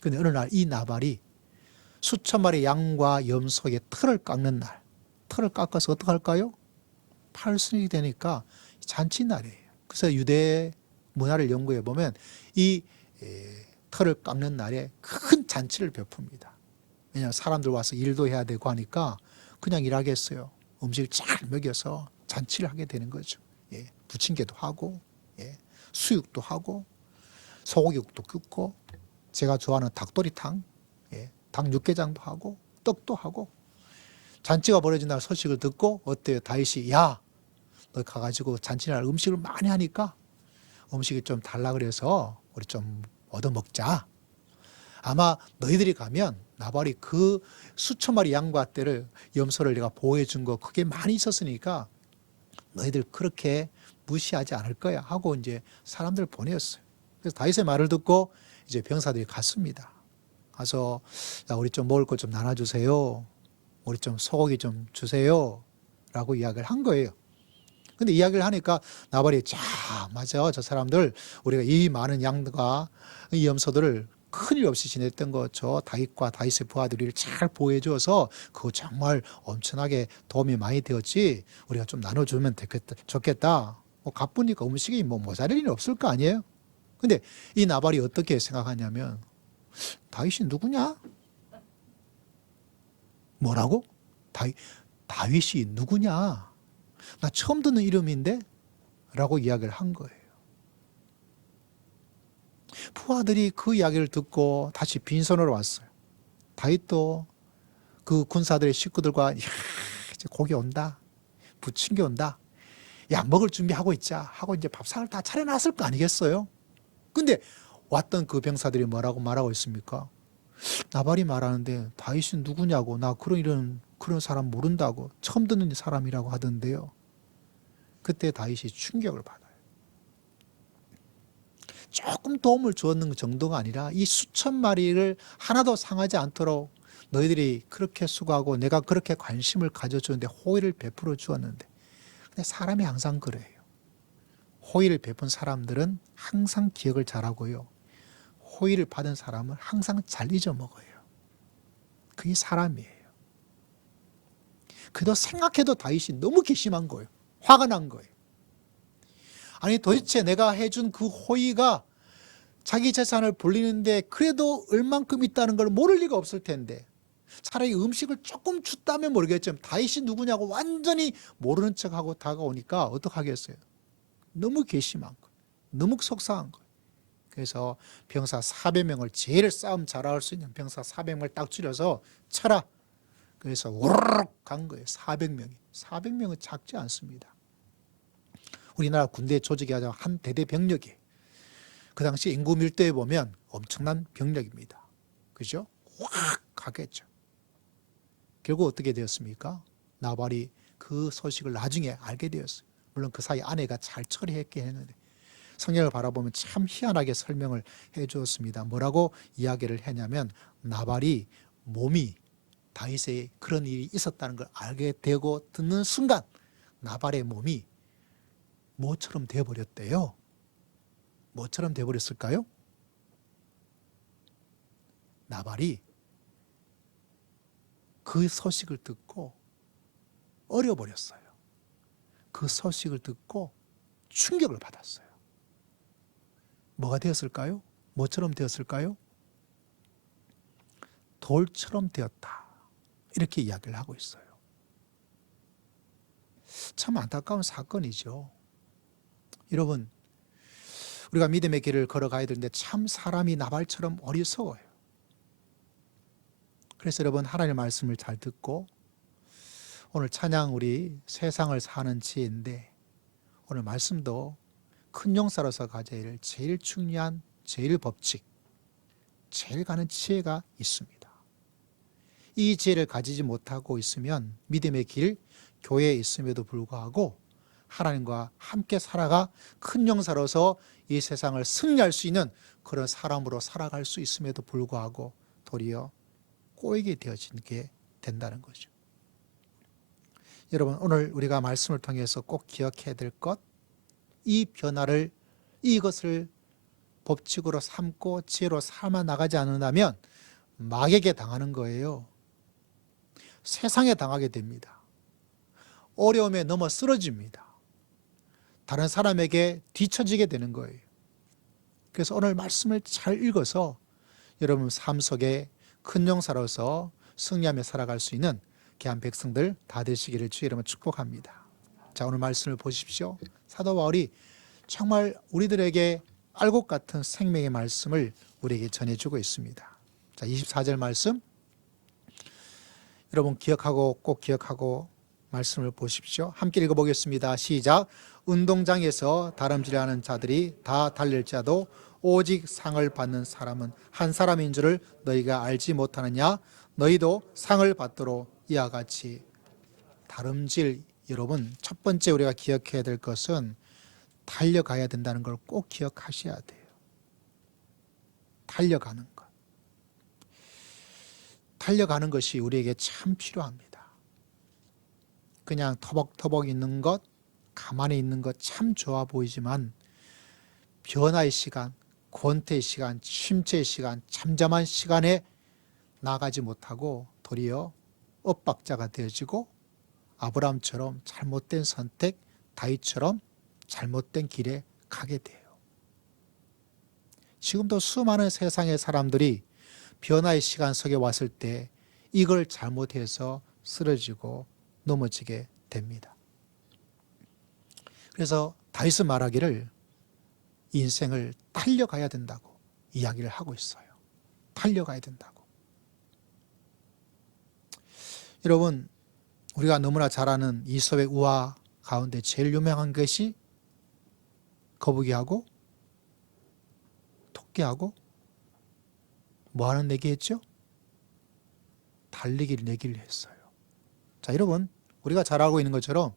그런데 어느 날 이 나발이 수천 마리 양과 염소의 털을 깎는 날, 털을 깎아서 어떻게 할까요? 팔순이 되니까 잔치날이에요. 그래서 유대 문화를 연구해 보면 이 털을 깎는 날에 큰 잔치를 베풉니다. 왜냐하면 사람들 와서 일도 해야 되고 하니까 그냥 일하겠어요. 음식을 잘 먹여서 잔치를 하게 되는 거죠. 예, 부침개도 하고, 예, 수육도 하고, 소고기국도 굽고, 제가 좋아하는 닭도리탕, 예, 닭 육개장도 하고, 떡도 하고. 잔치가 벌어진 날 소식을 듣고 어때요? 다윗이 야, 너 가가지고 잔치날 음식을 많이 하니까 음식이 좀 달라 그래서 우리 좀 얻어먹자. 아마 너희들이 가면 나발이 그 수천 마리 양과 떼를 염소를 내가 보호해 준 거 그게 많이 있었으니까 너희들 그렇게 무시하지 않을 거야 하고 이제 사람들 보냈어요. 그래서 다윗의 말을 듣고 이제 병사들이 갔습니다. 가서 야, 우리 좀 먹을 것 좀 나눠주세요. 우리 좀 소고기 좀 주세요. 라고 이야기를 한 거예요. 근데 이야기를 하니까 나발이 자, 맞아. 저 사람들 우리가 이 많은 양과 이 염소들을 큰일 없이 지냈던 거 저 다윗과 다윗의 부하들이 잘 보호해 줘서 그거 정말 엄청나게 도움이 많이 되었지. 우리가 좀 나눠주면 좋겠다. 뭐 가쁘니까 음식이 뭐 모자랄 일은 없을 거 아니에요. 근데 이 나발이 어떻게 생각하냐면 다윗이 누구냐? 뭐라고? 다윗이 누구냐? 나 처음 듣는 이름인데? 라고 이야기를 한 거예요. 부하들이 그 이야기를 듣고 다시 빈손으로 왔어요. 다윗도 그 군사들의 식구들과 야, 이제 고기 온다. 부침개 온다. 야, 먹을 준비하고 있자. 하고 이제 밥상을 다 차려놨을 거 아니겠어요? 근데 왔던 그 병사들이 뭐라고 말하고 있습니까? 나발이 말하는데 다윗은 누구냐고 나 그런 사람 모른다고 처음 듣는 사람이라고 하던데요. 그때 다윗이 충격을 받아요. 조금 도움을 주었는 정도가 아니라 이 수천 마리를 하나도 상하지 않도록 너희들이 그렇게 수고하고 내가 그렇게 관심을 가져주는데 호의를 베풀어 주었는데 근데 사람이 항상 그래요. 호의를 베푼 사람들은 항상 기억을 잘하고요. 호의를 받은 사람은 항상 잘 잊어먹어요. 그게 사람이에요. 그래도 생각해도 다윗이 너무 괘씸한 거예요. 화가 난 거예요. 아니 도대체 내가 해준 그 호의가 자기 재산을 불리는데 그래도 얼만큼 있다는 걸 모를 리가 없을 텐데 차라리 음식을 조금 줬다면 모르겠지만 다윗이 누구냐고 완전히 모르는 척하고 다가오니까 어떡하겠어요. 너무 괘씸한 거예요. 너무 속상한 거예요. 그래서 병사 400명을 제일 싸움 잘할 수 있는 병사 400명을 딱 줄여서 쳐라. 그래서 우르륵 간 거예요. 400명이. 400명은 작지 않습니다. 우리나라 군대 조직이 아주 한 대대 병력이에요. 그 당시 인구 밀도에 보면 엄청난 병력입니다. 그죠? 확 가겠죠. 결국 어떻게 되었습니까? 나발이 그 소식을 나중에 알게 되었어요. 물론 그 사이 아내가 잘 처리했긴 했는데 성경을 바라보면 참 희한하게 설명을 해 주었습니다. 뭐라고 이야기를 했냐면 나발이 몸이 다윗의 그런 일이 있었다는 걸 알게 되고 듣는 순간 나발의 몸이 뭐처럼 되어버렸대요. 뭐처럼 되어버렸을까요? 나발이 그 소식을 듣고 어려버렸어요. 그 소식을 듣고 충격을 받았어요. 뭐가 되었을까요? 뭐처럼 되었을까요? 돌처럼 되었다. 이렇게 이야기를 하고 있어요. 참 안타까운 사건이죠. 여러분, 우리가 믿음의 길을 걸어가야 되는데 참 사람이 나발처럼 어리석어요. 그래서 여러분 하나님의 말씀을 잘 듣고 오늘 찬양 우리 세상을 사는 지혜인데 오늘 말씀도 큰 용사로서 가져야 할 제일 중요한 제일 법칙, 제일 가는 지혜가 있습니다. 이 지혜를 가지지 못하고 있으면 믿음의 길, 교회에 있음에도 불구하고 하나님과 함께 살아가 큰 용사로서 이 세상을 승리할 수 있는 그런 사람으로 살아갈 수 있음에도 불구하고 도리어 꼬이게 되어지게 된다는 거죠. 여러분, 오늘 우리가 말씀을 통해서 꼭 기억해야 될 것, 이 변화를, 이것을 법칙으로 삼고 지혜로 삼아 나가지 않는다면 마귀에게 당하는 거예요. 세상에 당하게 됩니다. 어려움에 넘어 쓰러집니다. 다른 사람에게 뒤처지게 되는 거예요. 그래서 오늘 말씀을 잘 읽어서 여러분 삶 속에 큰 용사로서 승리하며 살아갈 수 있는 귀한 백성들 다 되시기를 주의 이름으로 축복합니다. 자, 오늘 말씀을 보십시오. 사도 바울이 정말 우리들에게 알곡 같은 생명의 말씀을 우리에게 전해주고 있습니다. 자, 24절 말씀 여러분 기억하고 꼭 기억하고 말씀을 보십시오. 함께 읽어보겠습니다. 시작. 운동장에서 다름질하는 자들이 다 달릴지라도 오직 상을 받는 사람은 한 사람인 줄을 너희가 알지 못하느냐? 너희도 상을 받도록 이와 같이 다름질. 여러분, 첫 번째 우리가 기억해야 될 것은 달려가야 된다는 걸 꼭 기억하셔야 돼요. 달려가는 것. 달려가는 것이 우리에게 참 필요합니다. 그냥 터벅터벅 있는 것, 가만히 있는 것 참 좋아 보이지만 변화의 시간, 권태의 시간, 침체의 시간, 잠잠한 시간에 나가지 못하고 도리어 엇박자가 되어지고 아브라함처럼 잘못된 선택, 다윗처럼 잘못된 길에 가게 돼요. 지금도 수많은 세상의 사람들이 변화의 시간 속에 왔을 때 이걸 잘못해서 쓰러지고 넘어지게 됩니다. 그래서 다윗은 말하기를 인생을 달려가야 된다고 이야기를 하고 있어요. 달려가야 된다고. 여러분, 우리가 너무나 잘 아는 이솝의 우화 가운데 제일 유명한 것이 거북이하고 토끼하고 뭐 하는 내기했죠? 달리기를 내기를 했어요. 자, 여러분, 우리가 잘 알고 있는 것처럼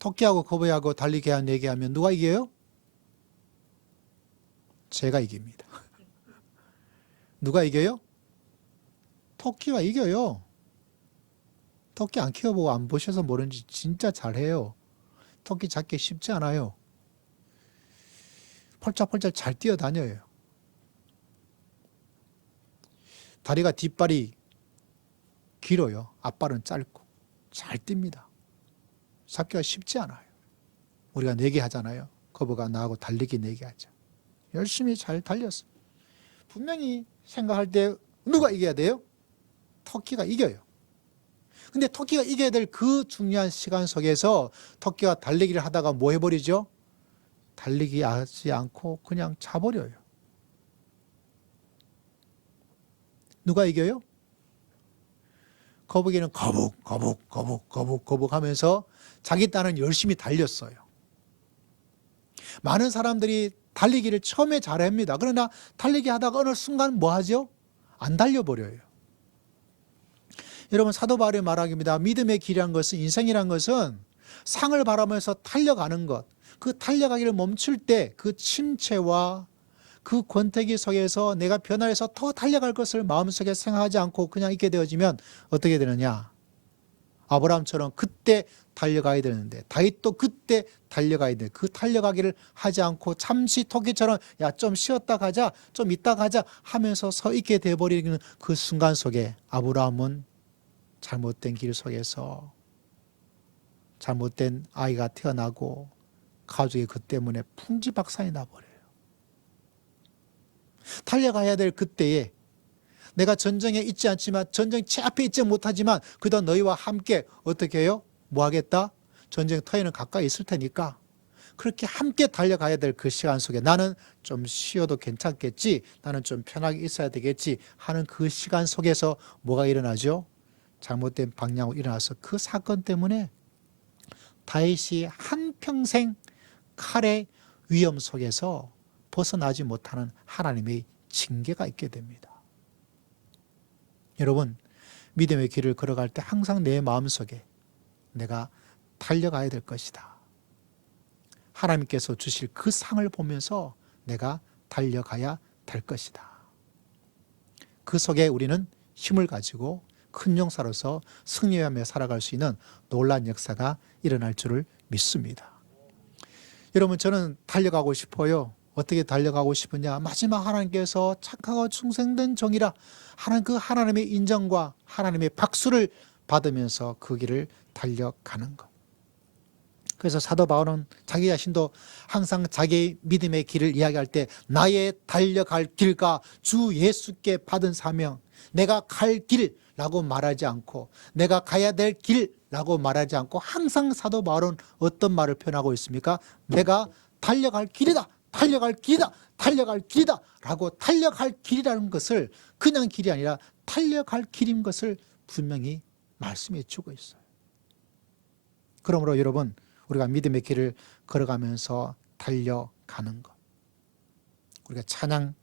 토끼하고 거북이하고 달리기 내기하면 누가 이겨요? 제가 이깁니다. 누가 이겨요? 토끼가 이겨요. 토끼 안 키워보고 안 보셔서 모르는지 진짜 잘해요. 토끼 잡기 쉽지 않아요. 펄짝펄짝 잘 뛰어다녀요. 다리가 뒷발이 길어요. 앞발은 짧고 잘 뜁니다. 잡기가 쉽지 않아요. 우리가 내기 하잖아요. 거북아 나하고 달리기 내기 하자. 열심히 잘 달렸어요. 분명히 생각할 때 누가 이겨야 돼요? 토끼가 이겨요. 근데 토끼가 이겨야 될 그 중요한 시간 속에서 토끼가 달리기를 하다가 뭐 해버리죠? 달리기 하지 않고 그냥 자버려요. 누가 이겨요? 거북이는 거북 하면서 자기 딴은 열심히 달렸어요. 많은 사람들이 달리기를 처음에 잘합니다. 그러나 달리기 하다가 어느 순간 뭐 하죠? 안 달려버려요. 여러분, 사도 바울의 말하기입니다. 믿음의 길이란 것은, 인생이란 것은 상을 바라면서 달려가는 것, 그 달려가기를 멈출 때 그 침체와 그 권태기 속에서 내가 변화해서 더 달려갈 것을 마음속에 생각하지 않고 그냥 있게 되어지면 어떻게 되느냐? 아브라함처럼 그때 달려가야 되는데, 다윗도 그때 달려가야 돼. 그 달려가기를 하지 않고 잠시 토끼처럼 야, 좀 쉬었다 가자, 좀 있다 가자 하면서 서 있게 돼버리는 그 순간 속에 아브라함은 잘못된 길 속에서 잘못된 아이가 태어나고 가족이 그 때문에 풍지박산이 나버려요. 달려가야 될 그때에 내가 전쟁에 있지 않지만, 전쟁 제 앞에 있지 못하지만 그도 너희와 함께 어떻게 해요? 뭐 하겠다? 전쟁터에는 가까이 있을 테니까 그렇게 함께 달려가야 될 그 시간 속에 나는 좀 쉬어도 괜찮겠지, 나는 좀 편하게 있어야 되겠지 하는 그 시간 속에서 뭐가 일어나죠? 잘못된 방향으로 일어나서 그 사건 때문에 다윗이 한평생 칼에 위험 속에서 벗어나지 못하는 하나님의 징계가 있게 됩니다. 여러분, 믿음의 길을 걸어갈 때 항상 내 마음속에 내가 달려가야 될 것이다. 하나님께서 주실 그 상을 보면서 내가 달려가야 될 것이다. 그 속에 우리는 힘을 가지고 큰 용사로서 승리하며 살아갈 수 있는 놀라운 역사가 일어날 줄을 믿습니다. 여러분, 저는 달려가고 싶어요. 어떻게 달려가고 싶으냐? 마지막 하나님께서 착하고 충성된 종이라 하나님, 그 하나님의 인정과 하나님의 박수를 받으면서 그 길을 달려가는 것. 그래서 사도 바울은 자기 자신도 항상 자기의 믿음의 길을 이야기할 때 나의 달려갈 길과 주 예수께 받은 사명, 내가 갈 길이라고 말하지 않고 내가 가야 될 길이라고 말하지 않고 항상 사도 바울은 어떤 말을 표현하고 있습니까? 내가 달려갈 길이다, 달려갈 길이다, 달려갈 길이다 라고 달려갈 길이라는 것을 그냥 길이 아니라 달려갈 길인 것을 분명히 말씀해 주고 있어요. 그러므로 여러분, 우리가 믿음의 길을 걸어가면서 달려가는 것. 우리가 찬양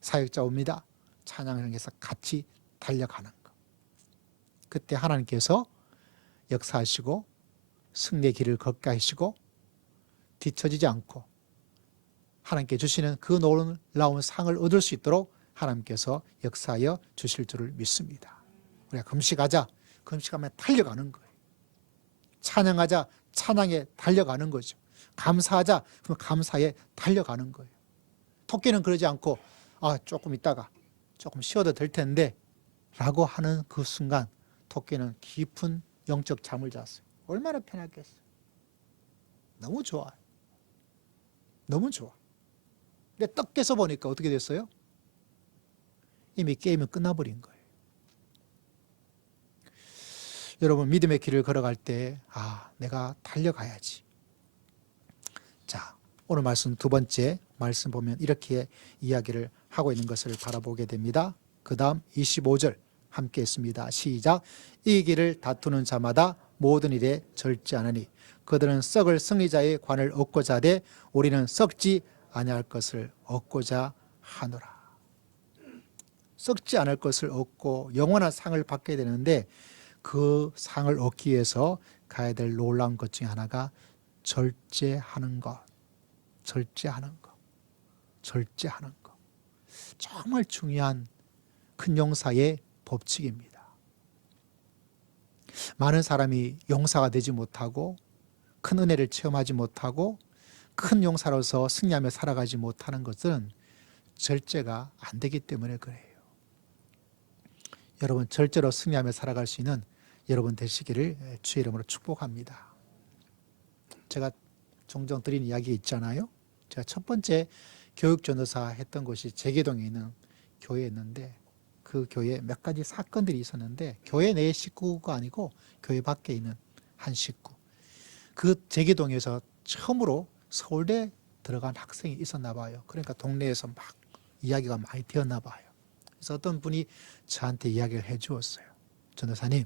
사역자입니다. 찬양을 해서 같이 달려가는 것. 그때 하나님께서 역사하시고 승리의 길을 걷게 하시고 뒤처지지 않고 하나님께 주시는 그 놀라운 상을 얻을 수 있도록 하나님께서 역사하여 주실 줄을 믿습니다. 우리가 금식하자. 금식하면 달려가는 거예요. 찬양하자. 찬양에 달려가는 거죠. 감사하자. 그럼 감사에 달려가는 거예요. 토끼는 그러지 않고 조금 있다가 조금 쉬어도 될 텐데 라고 하는 그 순간 토끼는 깊은 영적 잠을 잤어요. 얼마나 편하겠어요. 너무 좋아요. 너무 좋아. 근데 떡 깨서 보니까 어떻게 됐어요? 이미 게임은 끝나버린 거예요. 여러분, 믿음의 길을 걸어갈 때 내가 달려가야지. 자, 오늘 말씀 두 번째 말씀 보면 이렇게 이야기를 하고 있는 것을 바라보게 됩니다. 그 다음 25절 함께 했습니다. 시작. 이 길을 다투는 자마다 모든 일에 절제하느니 그들은 썩을 승리자의 관을 얻고자 하되 우리는 썩지 아니할 것을 얻고자 하노라. 썩지 않을 것을 얻고 영원한 상을 받게 되는데 그 상을 얻기 위해서 가야 될 놀라운 것 중에 하나가 절제하는 것. 절제하는 것. 절제하는 것. 정말 중요한 큰 용사의 법칙입니다. 많은 사람이 용사가 되지 못하고 큰 은혜를 체험하지 못하고 큰 용사로서 승리하며 살아가지 못하는 것은 절제가 안 되기 때문에 그래요. 여러분, 절제로 승리하며 살아갈 수 있는 여러분 되시기를 주의 이름으로 축복합니다. 제가 종종 드린 이야기 있잖아요. 제가 첫 번째 교육전도사 했던 곳이 제계동에 있는 교회였는데 그 교회에 몇 가지 사건들이 있었는데 교회 내 식구가 아니고 교회 밖에 있는 한 식구. 그 제계동에서 처음으로 서울대 들어간 학생이 있었나 봐요. 그러니까 동네에서 막 이야기가 많이 되었나 봐요. 그래서 어떤 분이 저한테 이야기를 해 주었어요. 전도사님,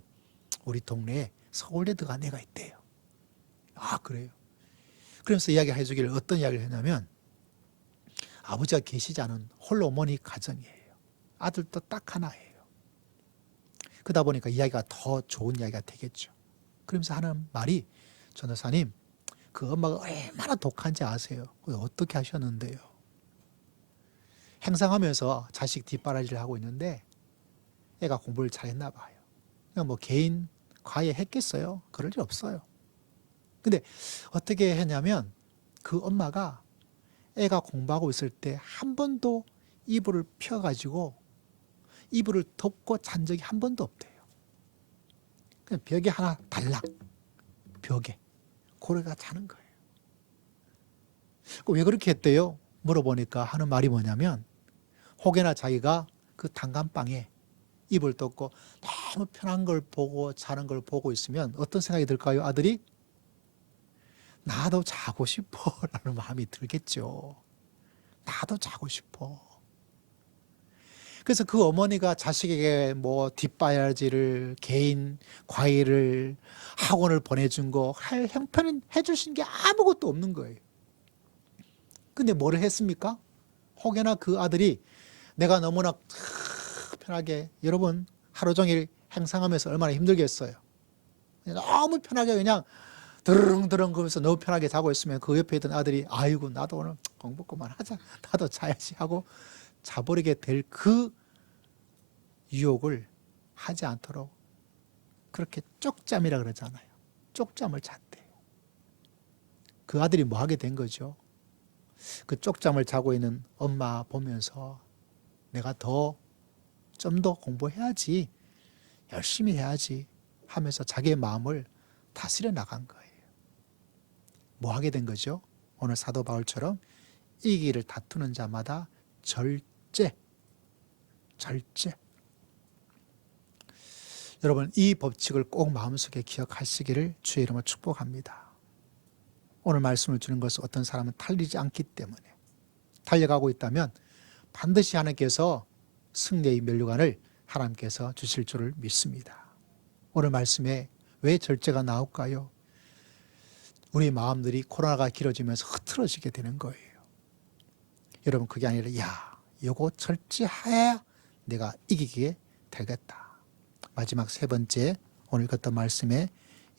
우리 동네에 서울대 들어간 애가 있대요. 그래요? 그러면서 이야기를 해주기를 어떤 이야기를 했냐면 아버지가 계시지 않은 홀로 어머니 가정이에요. 아들도 딱 하나예요. 그러다 보니까 이야기가 더 좋은 이야기가 되겠죠. 그러면서 하는 말이 전도사님, 그 엄마가 얼마나 독한지 아세요? 어떻게 하셨는데요? 행상하면서 자식 뒷바라지를 하고 있는데 애가 공부를 잘했나 봐요. 그냥 뭐 개인 과외 했겠어요? 그럴 일 없어요. 근데 어떻게 했냐면 그 엄마가 애가 공부하고 있을 때 한 번도 이불을 펴가지고 이불을 덮고 잔 적이 한 번도 없대요. 그냥 벽에 하나 달랑 벽에 고래가 자는 거예요. 왜 그렇게 했대요? 물어보니까 하는 말이 뭐냐면 혹여나 자기가 그 단감방에 이불 덮고 너무 편한 걸 보고 자는 걸 보고 있으면 어떤 생각이 들까요? 아들이 나도 자고 싶어 라는 마음이 들겠죠. 나도 자고 싶어. 그래서 그 어머니가 자식에게 뭐 뒷바라지를 개인 과외를 학원을 보내준 거 할 형편은 해주신 게 아무것도 없는 거예요. 근데 뭐를 했습니까? 혹여나 그 아들이 내가 너무나 편하게, 여러분 하루 종일 행상하면서 얼마나 힘들겠어요. 너무 편하게 그냥 드르릉드릉 거면서 너무 편하게 자고 있으면 그 옆에 있던 아들이 아이고 나도 오늘 공부 그만하자, 나도 자야지 하고 자버리게 될 그 유혹을 하지 않도록 그렇게 쪽잠이라 그러잖아요. 쪽잠을 잤대요. 그 아들이 뭐 하게 된 거죠? 그 쪽잠을 자고 있는 엄마 보면서 내가 좀 더 공부해야지, 열심히 해야지 하면서 자기의 마음을 다스려 나간 거예요. 뭐 하게 된 거죠? 오늘 사도 바울처럼 이기를 다투는 자마다 절제. 여러분 이 법칙을 꼭 마음속에 기억하시기를 주의 이름으로 축복합니다. 오늘 말씀을 주는 것은 어떤 사람은 탈리지 않기 때문에, 달려가고 있다면 반드시 하나님께서 승리의 면류관을 하나님께서 주실 줄을 믿습니다. 오늘 말씀에 왜 절제가 나올까요? 우리 마음들이 코로나가 길어지면서 흐트러지게 되는 거예요. 여러분 그게 아니라 요거 절제해야 내가 이기게 되겠다. 마지막 세 번째, 오늘 읽었던 말씀에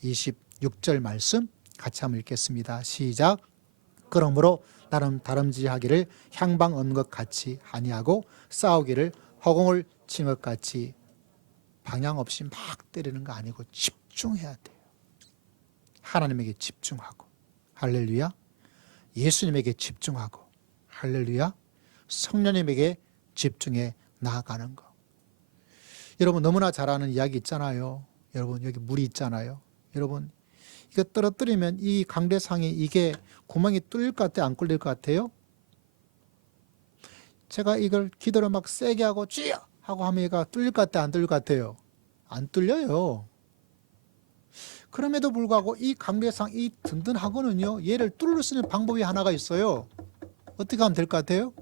26절 말씀 같이 한번 읽겠습니다. 시작. 그러므로 나름 다름질하기를 향방 없는 것 같이 아니하고 싸우기를 허공을 친 것 같이 방향 없이 막 때리는 거 아니고 집중해야 돼요. 하나님에게 집중하고, 할렐루야. 예수님에게 집중하고, 할렐루야. 성령님에게 집중해 나아가는 거. 여러분 너무나 잘 아는 이야기 있잖아요. 여러분 여기 물이 있잖아요. 여러분 이거 떨어뜨리면 이 강대상에 이게 구멍이 뚫릴 것 같아요? 안 뚫릴 것 같아요? 제가 이걸 기도를 막 세게 하고 쥐어 하고 하면 얘가 뚫릴 것 같아요? 안 뚫릴 것 같아요? 안 뚫려요. 그럼에도 불구하고 이 강대상, 이 든든하고는요, 얘를 뚫을 수 있는 방법이 하나가 있어요. 어떻게 하면 될 것 같아요?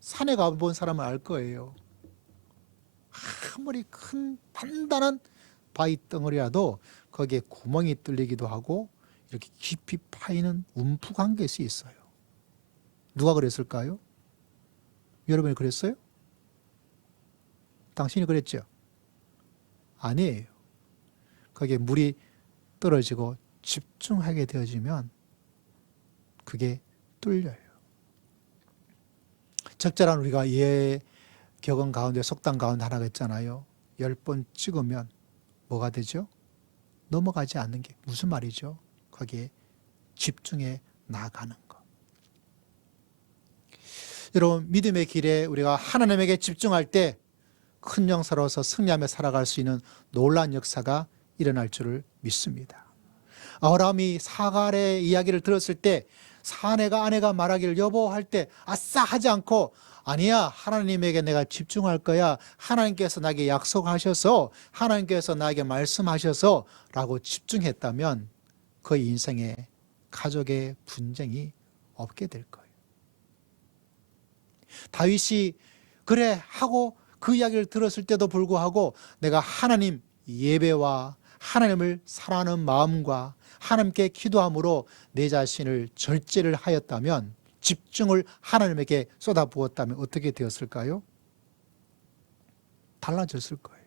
산에 가본 사람은 알 거예요. 아무리 큰 단단한 바위 덩어리라도 거기에 구멍이 뚫리기도 하고 이렇게 깊이 파이는 움푹한 것이 있어요. 누가 그랬을까요? 여러분이 그랬어요? 당신이 그랬죠? 아니에요. 거기에 물이 떨어지고 집중하게 되어지면 그게 뚫려요. 적절한 우리가 격언 가운데 속담 가운데 하나가 있잖아요. 10번 찍으면 뭐가 되죠? 넘어가지 않는 게 무슨 말이죠? 거기에 집중해 나가는 것. 여러분 믿음의 길에 우리가 하나님에게 집중할 때 큰 영사로서 승리하며 살아갈 수 있는 놀라운 역사가 일어날 줄을 믿습니다. 아브라함이 사갈의 이야기를 들었을 때 아내가 말하기를 여보 할 때 아싸 하지 않고 아니야, 하나님에게 내가 집중할 거야, 하나님께서 나에게 약속하셔서, 하나님께서 나에게 말씀하셔서 라고 집중했다면 그 인생에 가족의 분쟁이 없게 될 거예요. 다윗이 그래 하고 그 이야기를 들었을 때도 불구하고 내가 하나님 예배와 하나님을 사랑하는 마음과 하나님께 기도함으로 내 자신을 절제를 하였다면, 집중을 하나님에게 쏟아부었다면 어떻게 되었을까요? 달라졌을 거예요.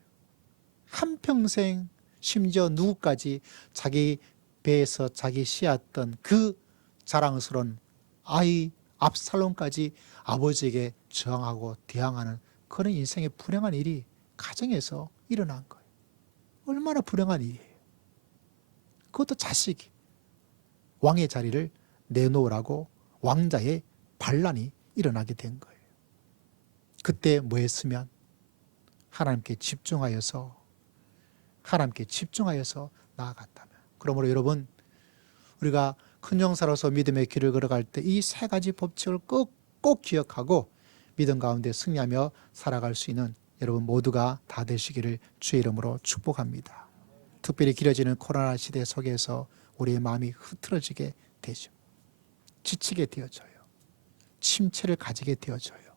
한평생, 심지어 누구까지 자기 배에서 자기 씨앗던 그 자랑스러운 아이 압살롬까지 아버지에게 저항하고 대항하는 그런 인생의 불행한 일이 가정에서 일어난 거예요. 얼마나 불행한 일이에요. 그것도 자식이 왕의 자리를 내놓으라고 왕자의 반란이 일어나게 된 거예요. 그때 뭐 했으면 하나님께 집중하여서 나아갔다면. 그러므로 여러분 우리가 큰 용사로서 믿음의 길을 걸어갈 때 이 세 가지 법칙을 꼭 기억하고 믿음 가운데 승리하며 살아갈 수 있는 여러분 모두가 다 되시기를 주의 이름으로 축복합니다. 특별히 길어지는 코로나 시대 속에서 우리의 마음이 흐트러지게 되죠. 지치게 되어져요. 침체를 가지게 되어져요.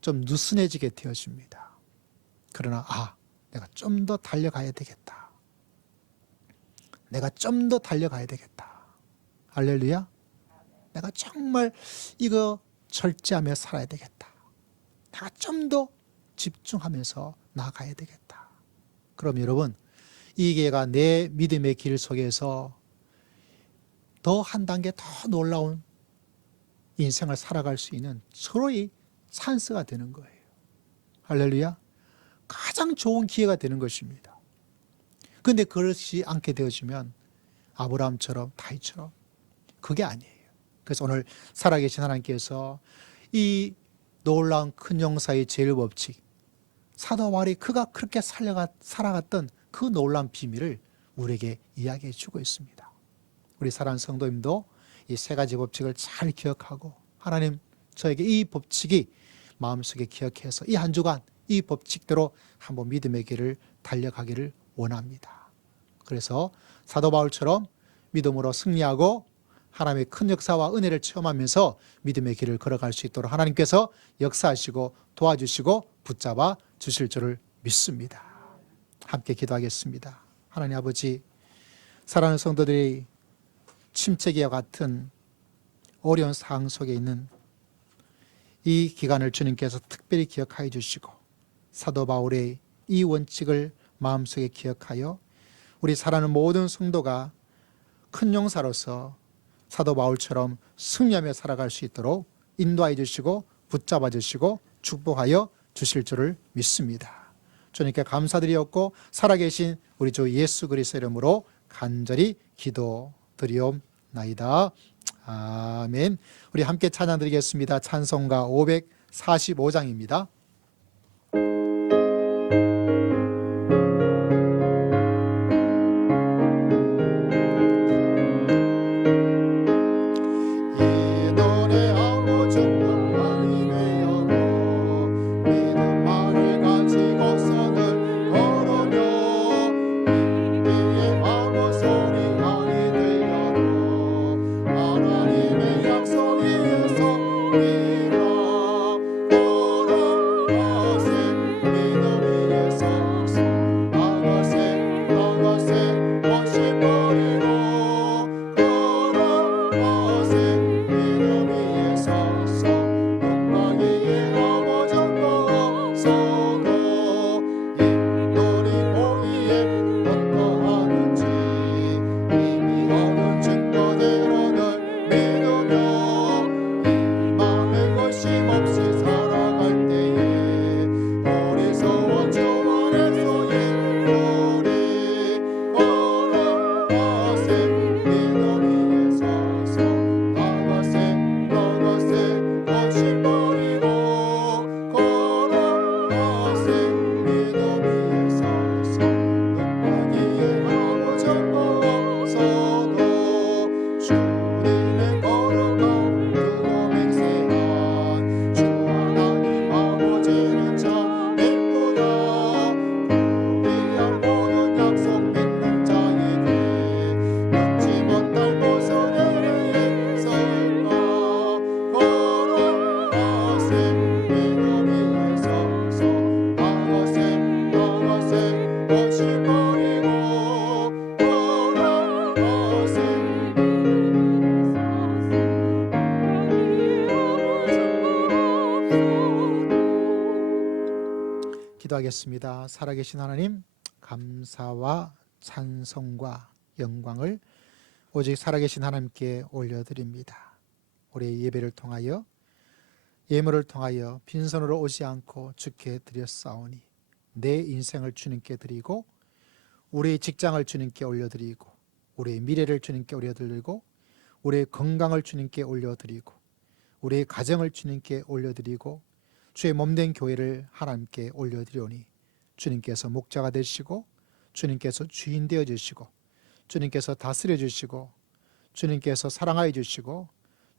좀 느슨해지게 되어집니다. 그러나 내가 좀 더 달려가야 되겠다. 내가 좀 더 달려가야 되겠다. 할렐루야. 내가 정말 이거 절제하며 살아야 되겠다. 내가 좀 더 집중하면서 나아가야 되겠다. 그럼 여러분, 이 기회가 내 믿음의 길 속에서 더 한 단계 더 놀라운 인생을 살아갈 수 있는 서로의 찬스가 되는 거예요. 할렐루야. 가장 좋은 기회가 되는 것입니다. 그런데 그렇지 않게 되어지면 아브라함처럼 다윗처럼 그게 아니에요. 그래서 오늘 살아계신 하나님께서 이 놀라운 큰 용사의 제일 법칙, 사도 바울이 그가 그렇게 살아갔던 그 놀라운 비밀을 우리에게 이야기해 주고 있습니다. 우리 사랑하는 성도님도 이 세 가지 법칙을 잘 기억하고, 하나님 저에게 이 법칙이 마음속에 기억해서 이 한 주간 이 법칙대로 한번 믿음의 길을 달려가기를 원합니다. 그래서 사도 바울처럼 믿음으로 승리하고 하나님의 큰 역사와 은혜를 체험하면서 믿음의 길을 걸어갈 수 있도록 하나님께서 역사하시고 도와주시고 붙잡아 주실 줄을 믿습니다. 함께 기도하겠습니다. 하나님 아버지, 사랑하는 성도들이 침체기와 같은 어려운 상황 속에 있는 이 기간을 주님께서 특별히 기억하여 주시고, 사도 바울의 이 원칙을 마음속에 기억하여 우리 사랑하는 모든 성도가 큰 용사로서 사도 바울처럼 승리하며 살아갈 수 있도록 인도하여 주시고 붙잡아 주시고 축복하여 주실 줄을 믿습니다. 주님께 감사드리옵고 살아계신 우리 주 예수 그리스도의 이름으로 간절히 기도드리옵나이다. 아멘. 우리 함께 찬양 드리겠습니다. 찬송가 545장입니다. 기도하겠습니다. 살아계신 하나님, 감사와 찬송과 영광을 오직 살아계신 하나님께 올려드립니다. 우리의 예배를 통하여, 예물을 통하여 빈손으로 오지 않고 주께 드렸사오니 내 인생을 주님께 드리고, 우리의 직장을 주님께 올려드리고, 우리의 미래를 주님께 올려드리고, 우리의 건강을 주님께 올려드리고, 우리의 가정을 주님께 올려드리고, 주의 몸된 교회를 하나님께 올려드리오니 주님께서 목자가 되시고, 주님께서 주인 되어 주시고, 주님께서 다스려 주시고, 주님께서 사랑하여 주시고,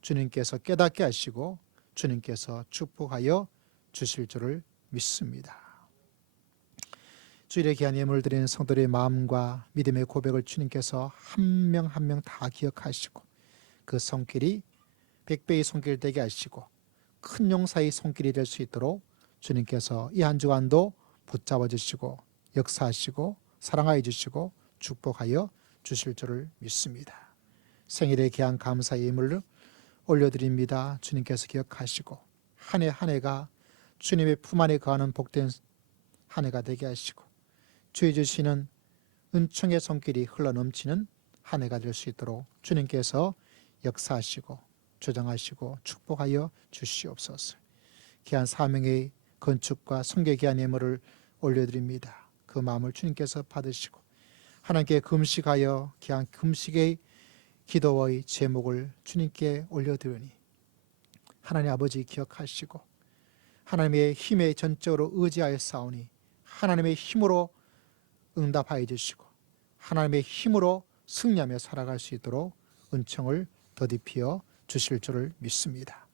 주님께서 깨닫게 하시고, 주님께서 축복하여 주실 줄을 믿습니다. 주일에 귀한 예물을 드리는 성도들의 마음과 믿음의 고백을 주님께서 한 명 한 명 다 기억하시고, 그 손길이 100배의 손길 되게 하시고 큰 용사의 손길이 될 수 있도록 주님께서 이 한 주간도 붙잡아 주시고 역사하시고 사랑하여 주시고 축복하여 주실 줄을 믿습니다. 생일에 귀한 감사의 예물을 올려드립니다. 주님께서 기억하시고 한 해 한 해가 주님의 품 안에 거하는 복된 한 해가 되게 하시고 주의 주시는 은총의 손길이 흘러넘치는 한 해가 될 수 있도록 주님께서 역사하시고 조정하시고 축복하여 주시옵소서. 귀한 사명의 건축과 성교 귀한 예물을 올려드립니다. 그 마음을 주님께서 받으시고 하나님께 금식하여 귀한 금식의 기도의 제목을 주님께 올려드리니 하나님 아버지 기억하시고 하나님의 힘에 전적으로 의지하여 싸우니 하나님의 힘으로 응답하여 주시고 하나님의 힘으로 승리하며 살아갈 수 있도록 은총을 더디피어 주실 줄을 믿습니다.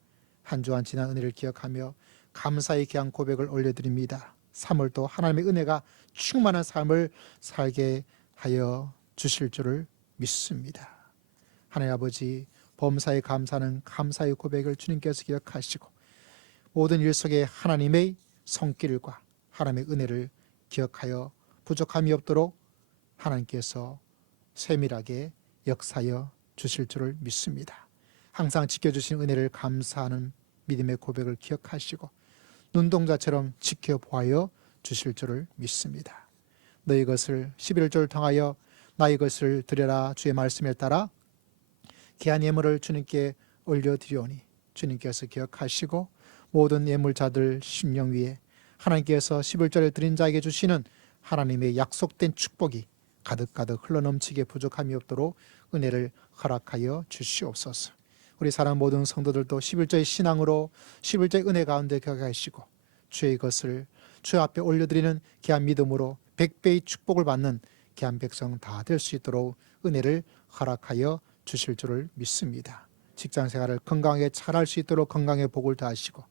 한 주한 지난 은혜를 기억하며 감사의 귀한 고백을 올려드립니다. 3월도 하나님의 은혜가 충만한 삶을 살게 하여 주실 줄을 믿습니다. 하나님 아버지, 범사에 감사하는 감사의 고백을 주님께서 기억하시고 모든 일 속에 하나님의 손길과 하나님의 은혜를 기억하여 부족함이 없도록 하나님께서 세밀하게 역사하여 주실 줄을 믿습니다. 항상 지켜주신 은혜를 감사하는 믿음의 고백을 기억하시고 눈동자처럼 지켜보아여 주실 줄을 믿습니다. 너희 것을 11조를 통하여 나의 것을 드려라 주의 말씀에 따라 귀한 예물을 주님께 올려드리오니 주님께서 기억하시고 모든 예물자들 심령 위에 하나님께서 11조를 드린 자에게 주시는 하나님의 약속된 축복이 가득가득 흘러넘치게 부족함이 없도록 은혜를 허락하여 주시옵소서. 우리 사랑 모든 성도들도 11조의 신앙으로 11조의 은혜 가운데 격하시고 주의 것을 주 앞에 올려드리는 귀한 믿음으로 100배의 축복을 받는 귀한 백성 다 될 수 있도록 은혜를 허락하여 주실 줄을 믿습니다. 직장 생활을 건강하게 잘할 수 있도록 건강의 복을 다하시고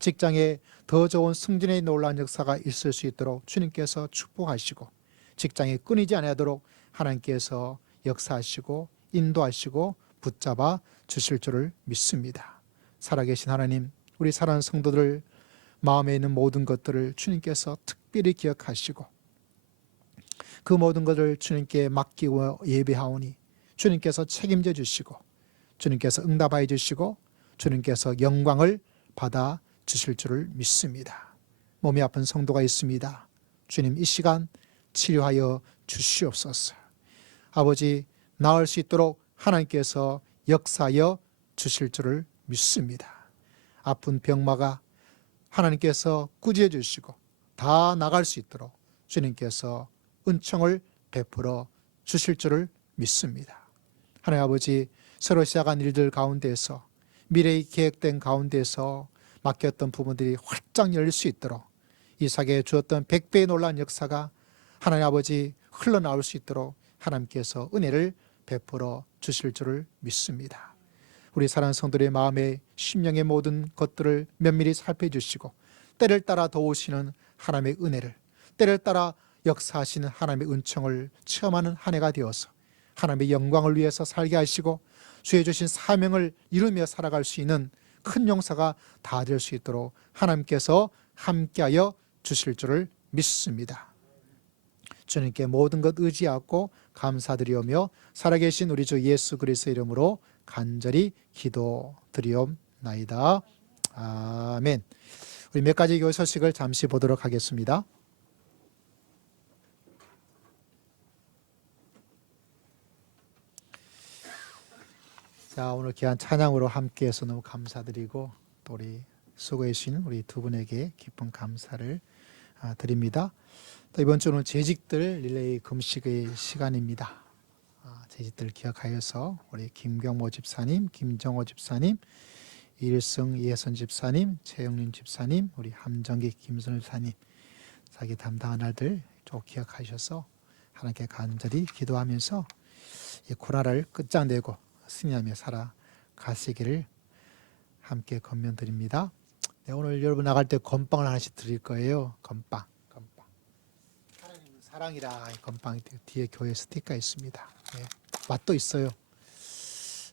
직장에 더 좋은 승진의 놀라운 역사가 있을 수 있도록 주님께서 축복하시고 직장이 끊이지 않도록 하나님께서 역사하시고 인도하시고 붙잡아 주실 줄을 믿습니다. 살아계신 하나님, 우리 사랑하는 성도들 마음에 있는 모든 것들을 주님께서 특별히 기억하시고 그 모든 것을 주님께 맡기고 예배하오니 주님께서 책임져 주시고 주님께서 응답하여 주시고 주님께서 영광을 받아 주실 줄을 믿습니다. 몸이 아픈 성도가 있습니다. 주님 이 시간 치료하여 주시옵소서. 아버지 나을 수 있도록 하나님께서 역사하여 주실 줄을 믿습니다. 아픈 병마가 하나님께서 구제해 주시고 다 나갈 수 있도록 주님께서 은총을 베풀어 주실 줄을 믿습니다. 하나님 아버지, 새로 시작한 일들 가운데서 미래의 계획된 가운데서 맡겼던 부분들이 활짝 열릴 수 있도록 이삭에게 주었던 100배의 놀라운 역사가 하나님 아버지 흘러나올 수 있도록 하나님께서 은혜를 베풀어 주실 줄을 믿습니다. 우리 사랑하는 성도들의 마음에 심령의 모든 것들을 면밀히 살펴주시고 때를 따라 도우시는 하나님의 은혜를, 때를 따라 역사하시는 하나님의 은총을 체험하는 한 해가 되어서 하나님의 영광을 위해서 살게 하시고 주의 주신 사명을 이루며 살아갈 수 있는 큰 용사가 다 될 수 있도록 하나님께서 함께하여 주실 줄을 믿습니다. 주님께 모든 것 의지하고 감사드리오며 살아계신 우리 주 예수 그리스도의 이름으로 간절히 기도드리옵나이다. 아멘. 우리 몇 가지 교회 소식을 잠시 보도록 하겠습니다. 자, 오늘 귀한 찬양으로 함께해서 너무 감사드리고 또 우리 수고해 주신 우리 두 분에게 깊은 감사를 드립니다. 또 이번 주는 재직들 릴레이 금식의 시간입니다. 재직들 기억하여서 우리 김경모 집사님, 김정호 집사님, 일승 이혜선 집사님, 최영린 집사님, 우리 함정기 김선우 집사님 자기 담당한 날들 쭉 기억하셔서 하나님께 간절히 기도하면서 이 코로나를 끝장내고 승리하며 살아가시기를 함께 권면드립니다. 네, 오늘 여러분 나갈 때 건빵을 하나씩 드릴 거예요. 건빵. 하나님은 사랑이라 이 건빵 뒤에 교회 스티커 있습니다. 네, 맛도 있어요.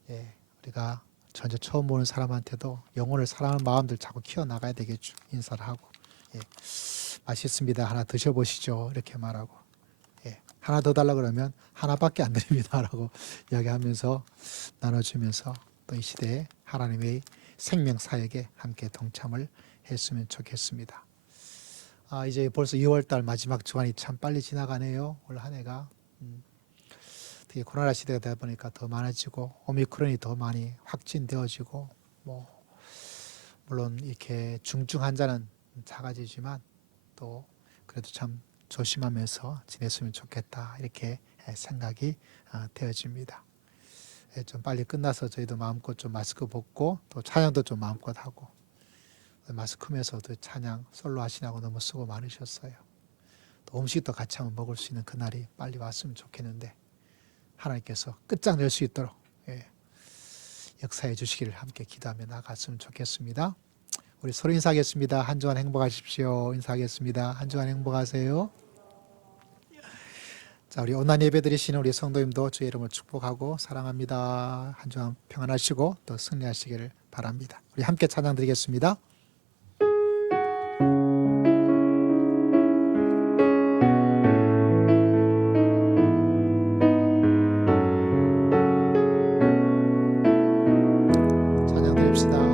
네, 우리가 전혀 처음 보는 사람한테도 영혼을 사랑하는 마음들 자꾸 키워나가야 되겠죠. 인사를 하고. 예, 맛있습니다. 하나 드셔보시죠. 이렇게 말하고. 예, 하나 더 달라 그러면 하나밖에 안 드립니다. 라고 이야기하면서 나눠주면서 또 이 시대에 하나님의 생명 사역에 함께 동참을 했으면 좋겠습니다. 이제 벌써 2월달 마지막 주간이 참 빨리 지나가네요. 올 한 해가 되게 코로나 시대가 되다 보니까 더 많아지고 오미크론이 더 많이 확진되어지고 물론 이렇게 중증 환자는 작아지지만 또 그래도 참 조심하면서 지냈으면 좋겠다 이렇게 생각이 되어집니다. 좀 빨리 끝나서 저희도 마음껏 좀 마스크 벗고 또 찬양도 좀 마음껏 하고 마스크면서도 찬양 솔로 하시냐고 너무 수고 많으셨어요. 또 음식도 같이 한번 먹을 수 있는 그날이 빨리 왔으면 좋겠는데 하나님께서 끝장낼 수 있도록 역사해 주시기를 함께 기도하며 나갔으면 좋겠습니다. 우리 서로 인사하겠습니다. 한 주간 행복하십시오. 인사하겠습니다. 한 주간 행복하세요. 자, 우리 온라인 예배 드리시는 우리 성도님도 주의 이름을 축복하고 사랑합니다. 한 주간 평안하시고 또 승리하시기를 바랍니다. 우리 함께 찬양 드리겠습니다. 찬양 드립시다.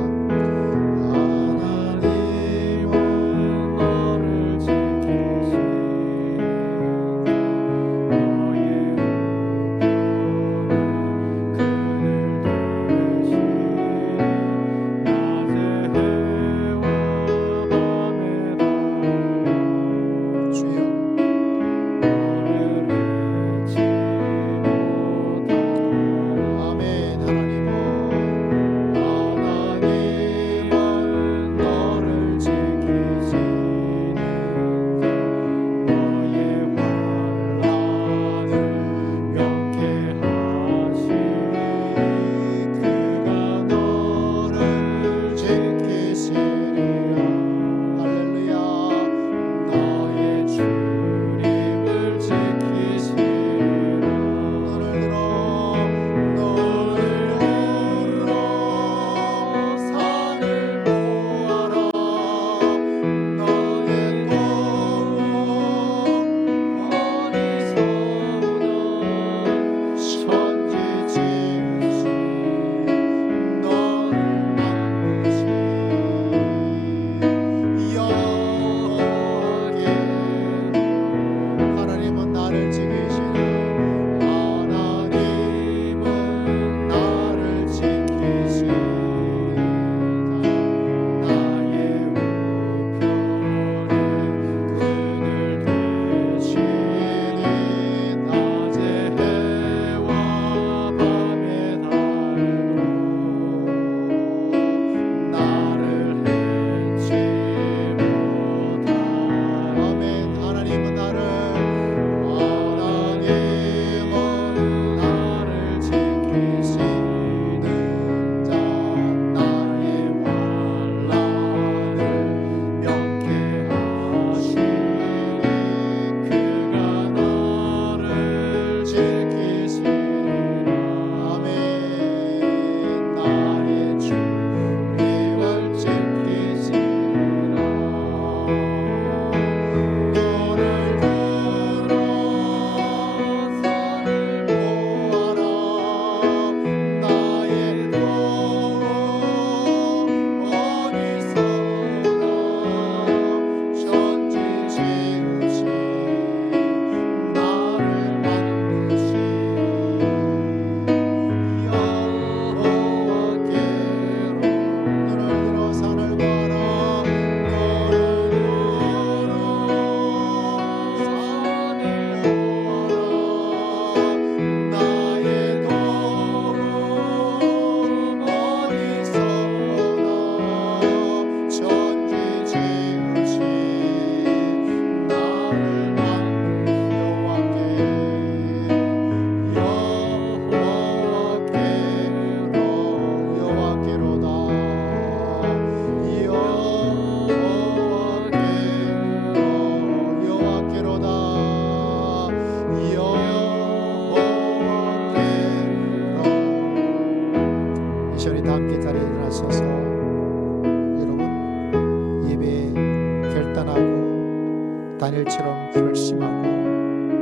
다니엘처럼 결심하고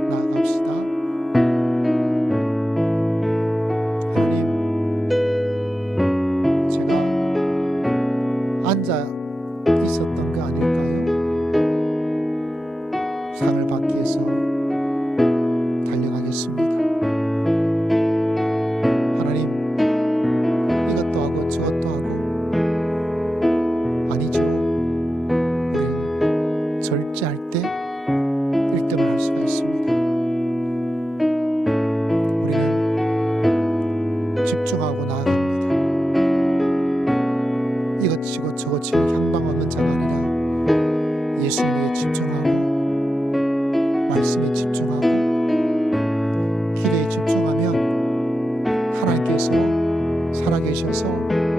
나아갑시다. 하나님, 제가 앉아 있었던 거 아닐까요? 상을 받기 위해서 달려가겠습니다. 하나님, 이것도 하고 저것도 하고. 아니죠. 우리는 절제할 때 1등을 할 수가 있습니다. 우리는 집중하고 나아갑니다. 이것치고 저것치고 향방 없는 자가 아니라 예수님에게 집중하고, 말씀에 집중하고, 기도에 집중하면 하나님께서 살아계셔서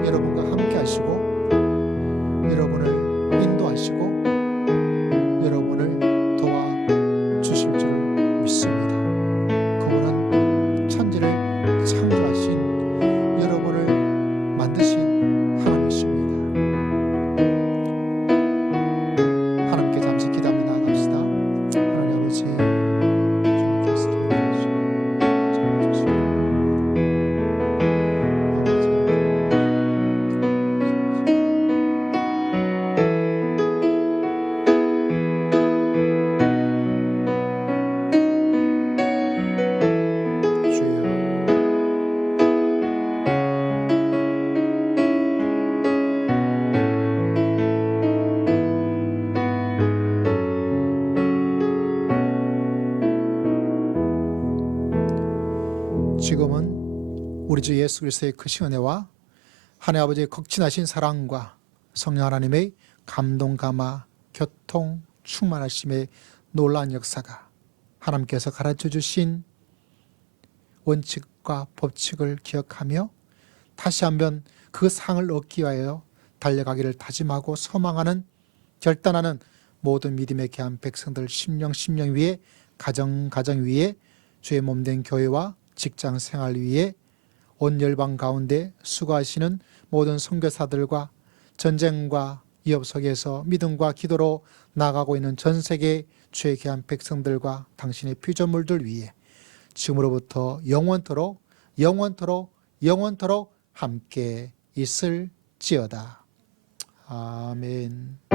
여러분과 함께 하시고, 여러분을 인도하시고, 여러분을 도와주실 줄 믿습니다. 그분은 천지를 창조하신, 여러분을 만드신 하나님이십니다. 하나님께 잠시 기도하며 나아갑시다. 하나님 아버지, 주님께서 도와주시고 지금은 우리 주 예수 그리스도의 크신 은혜와 하나님 아버지의 극진하신 사랑과 성령 하나님의 감동, 감화, 교통, 충만하심의 놀라운 역사가 하나님께서 가르쳐 주신 원칙과 법칙을 기억하며 다시 한번 그 상을 얻기 위하여 달려가기를 다짐하고 소망하는, 결단하는 모든 믿음의 귀한 백성들 심령 위에, 가정 위에, 주의 몸된 교회와 직장 생활 위에, 온 열방 가운데 수고하시는 모든 선교사들과 전쟁과 위협 속에서 믿음과 기도로 나아가고 있는 전 세계 주의 귀한 백성들과 당신의 피조물들 위에 지금으로부터 영원토록 함께 있을지어다. 아멘.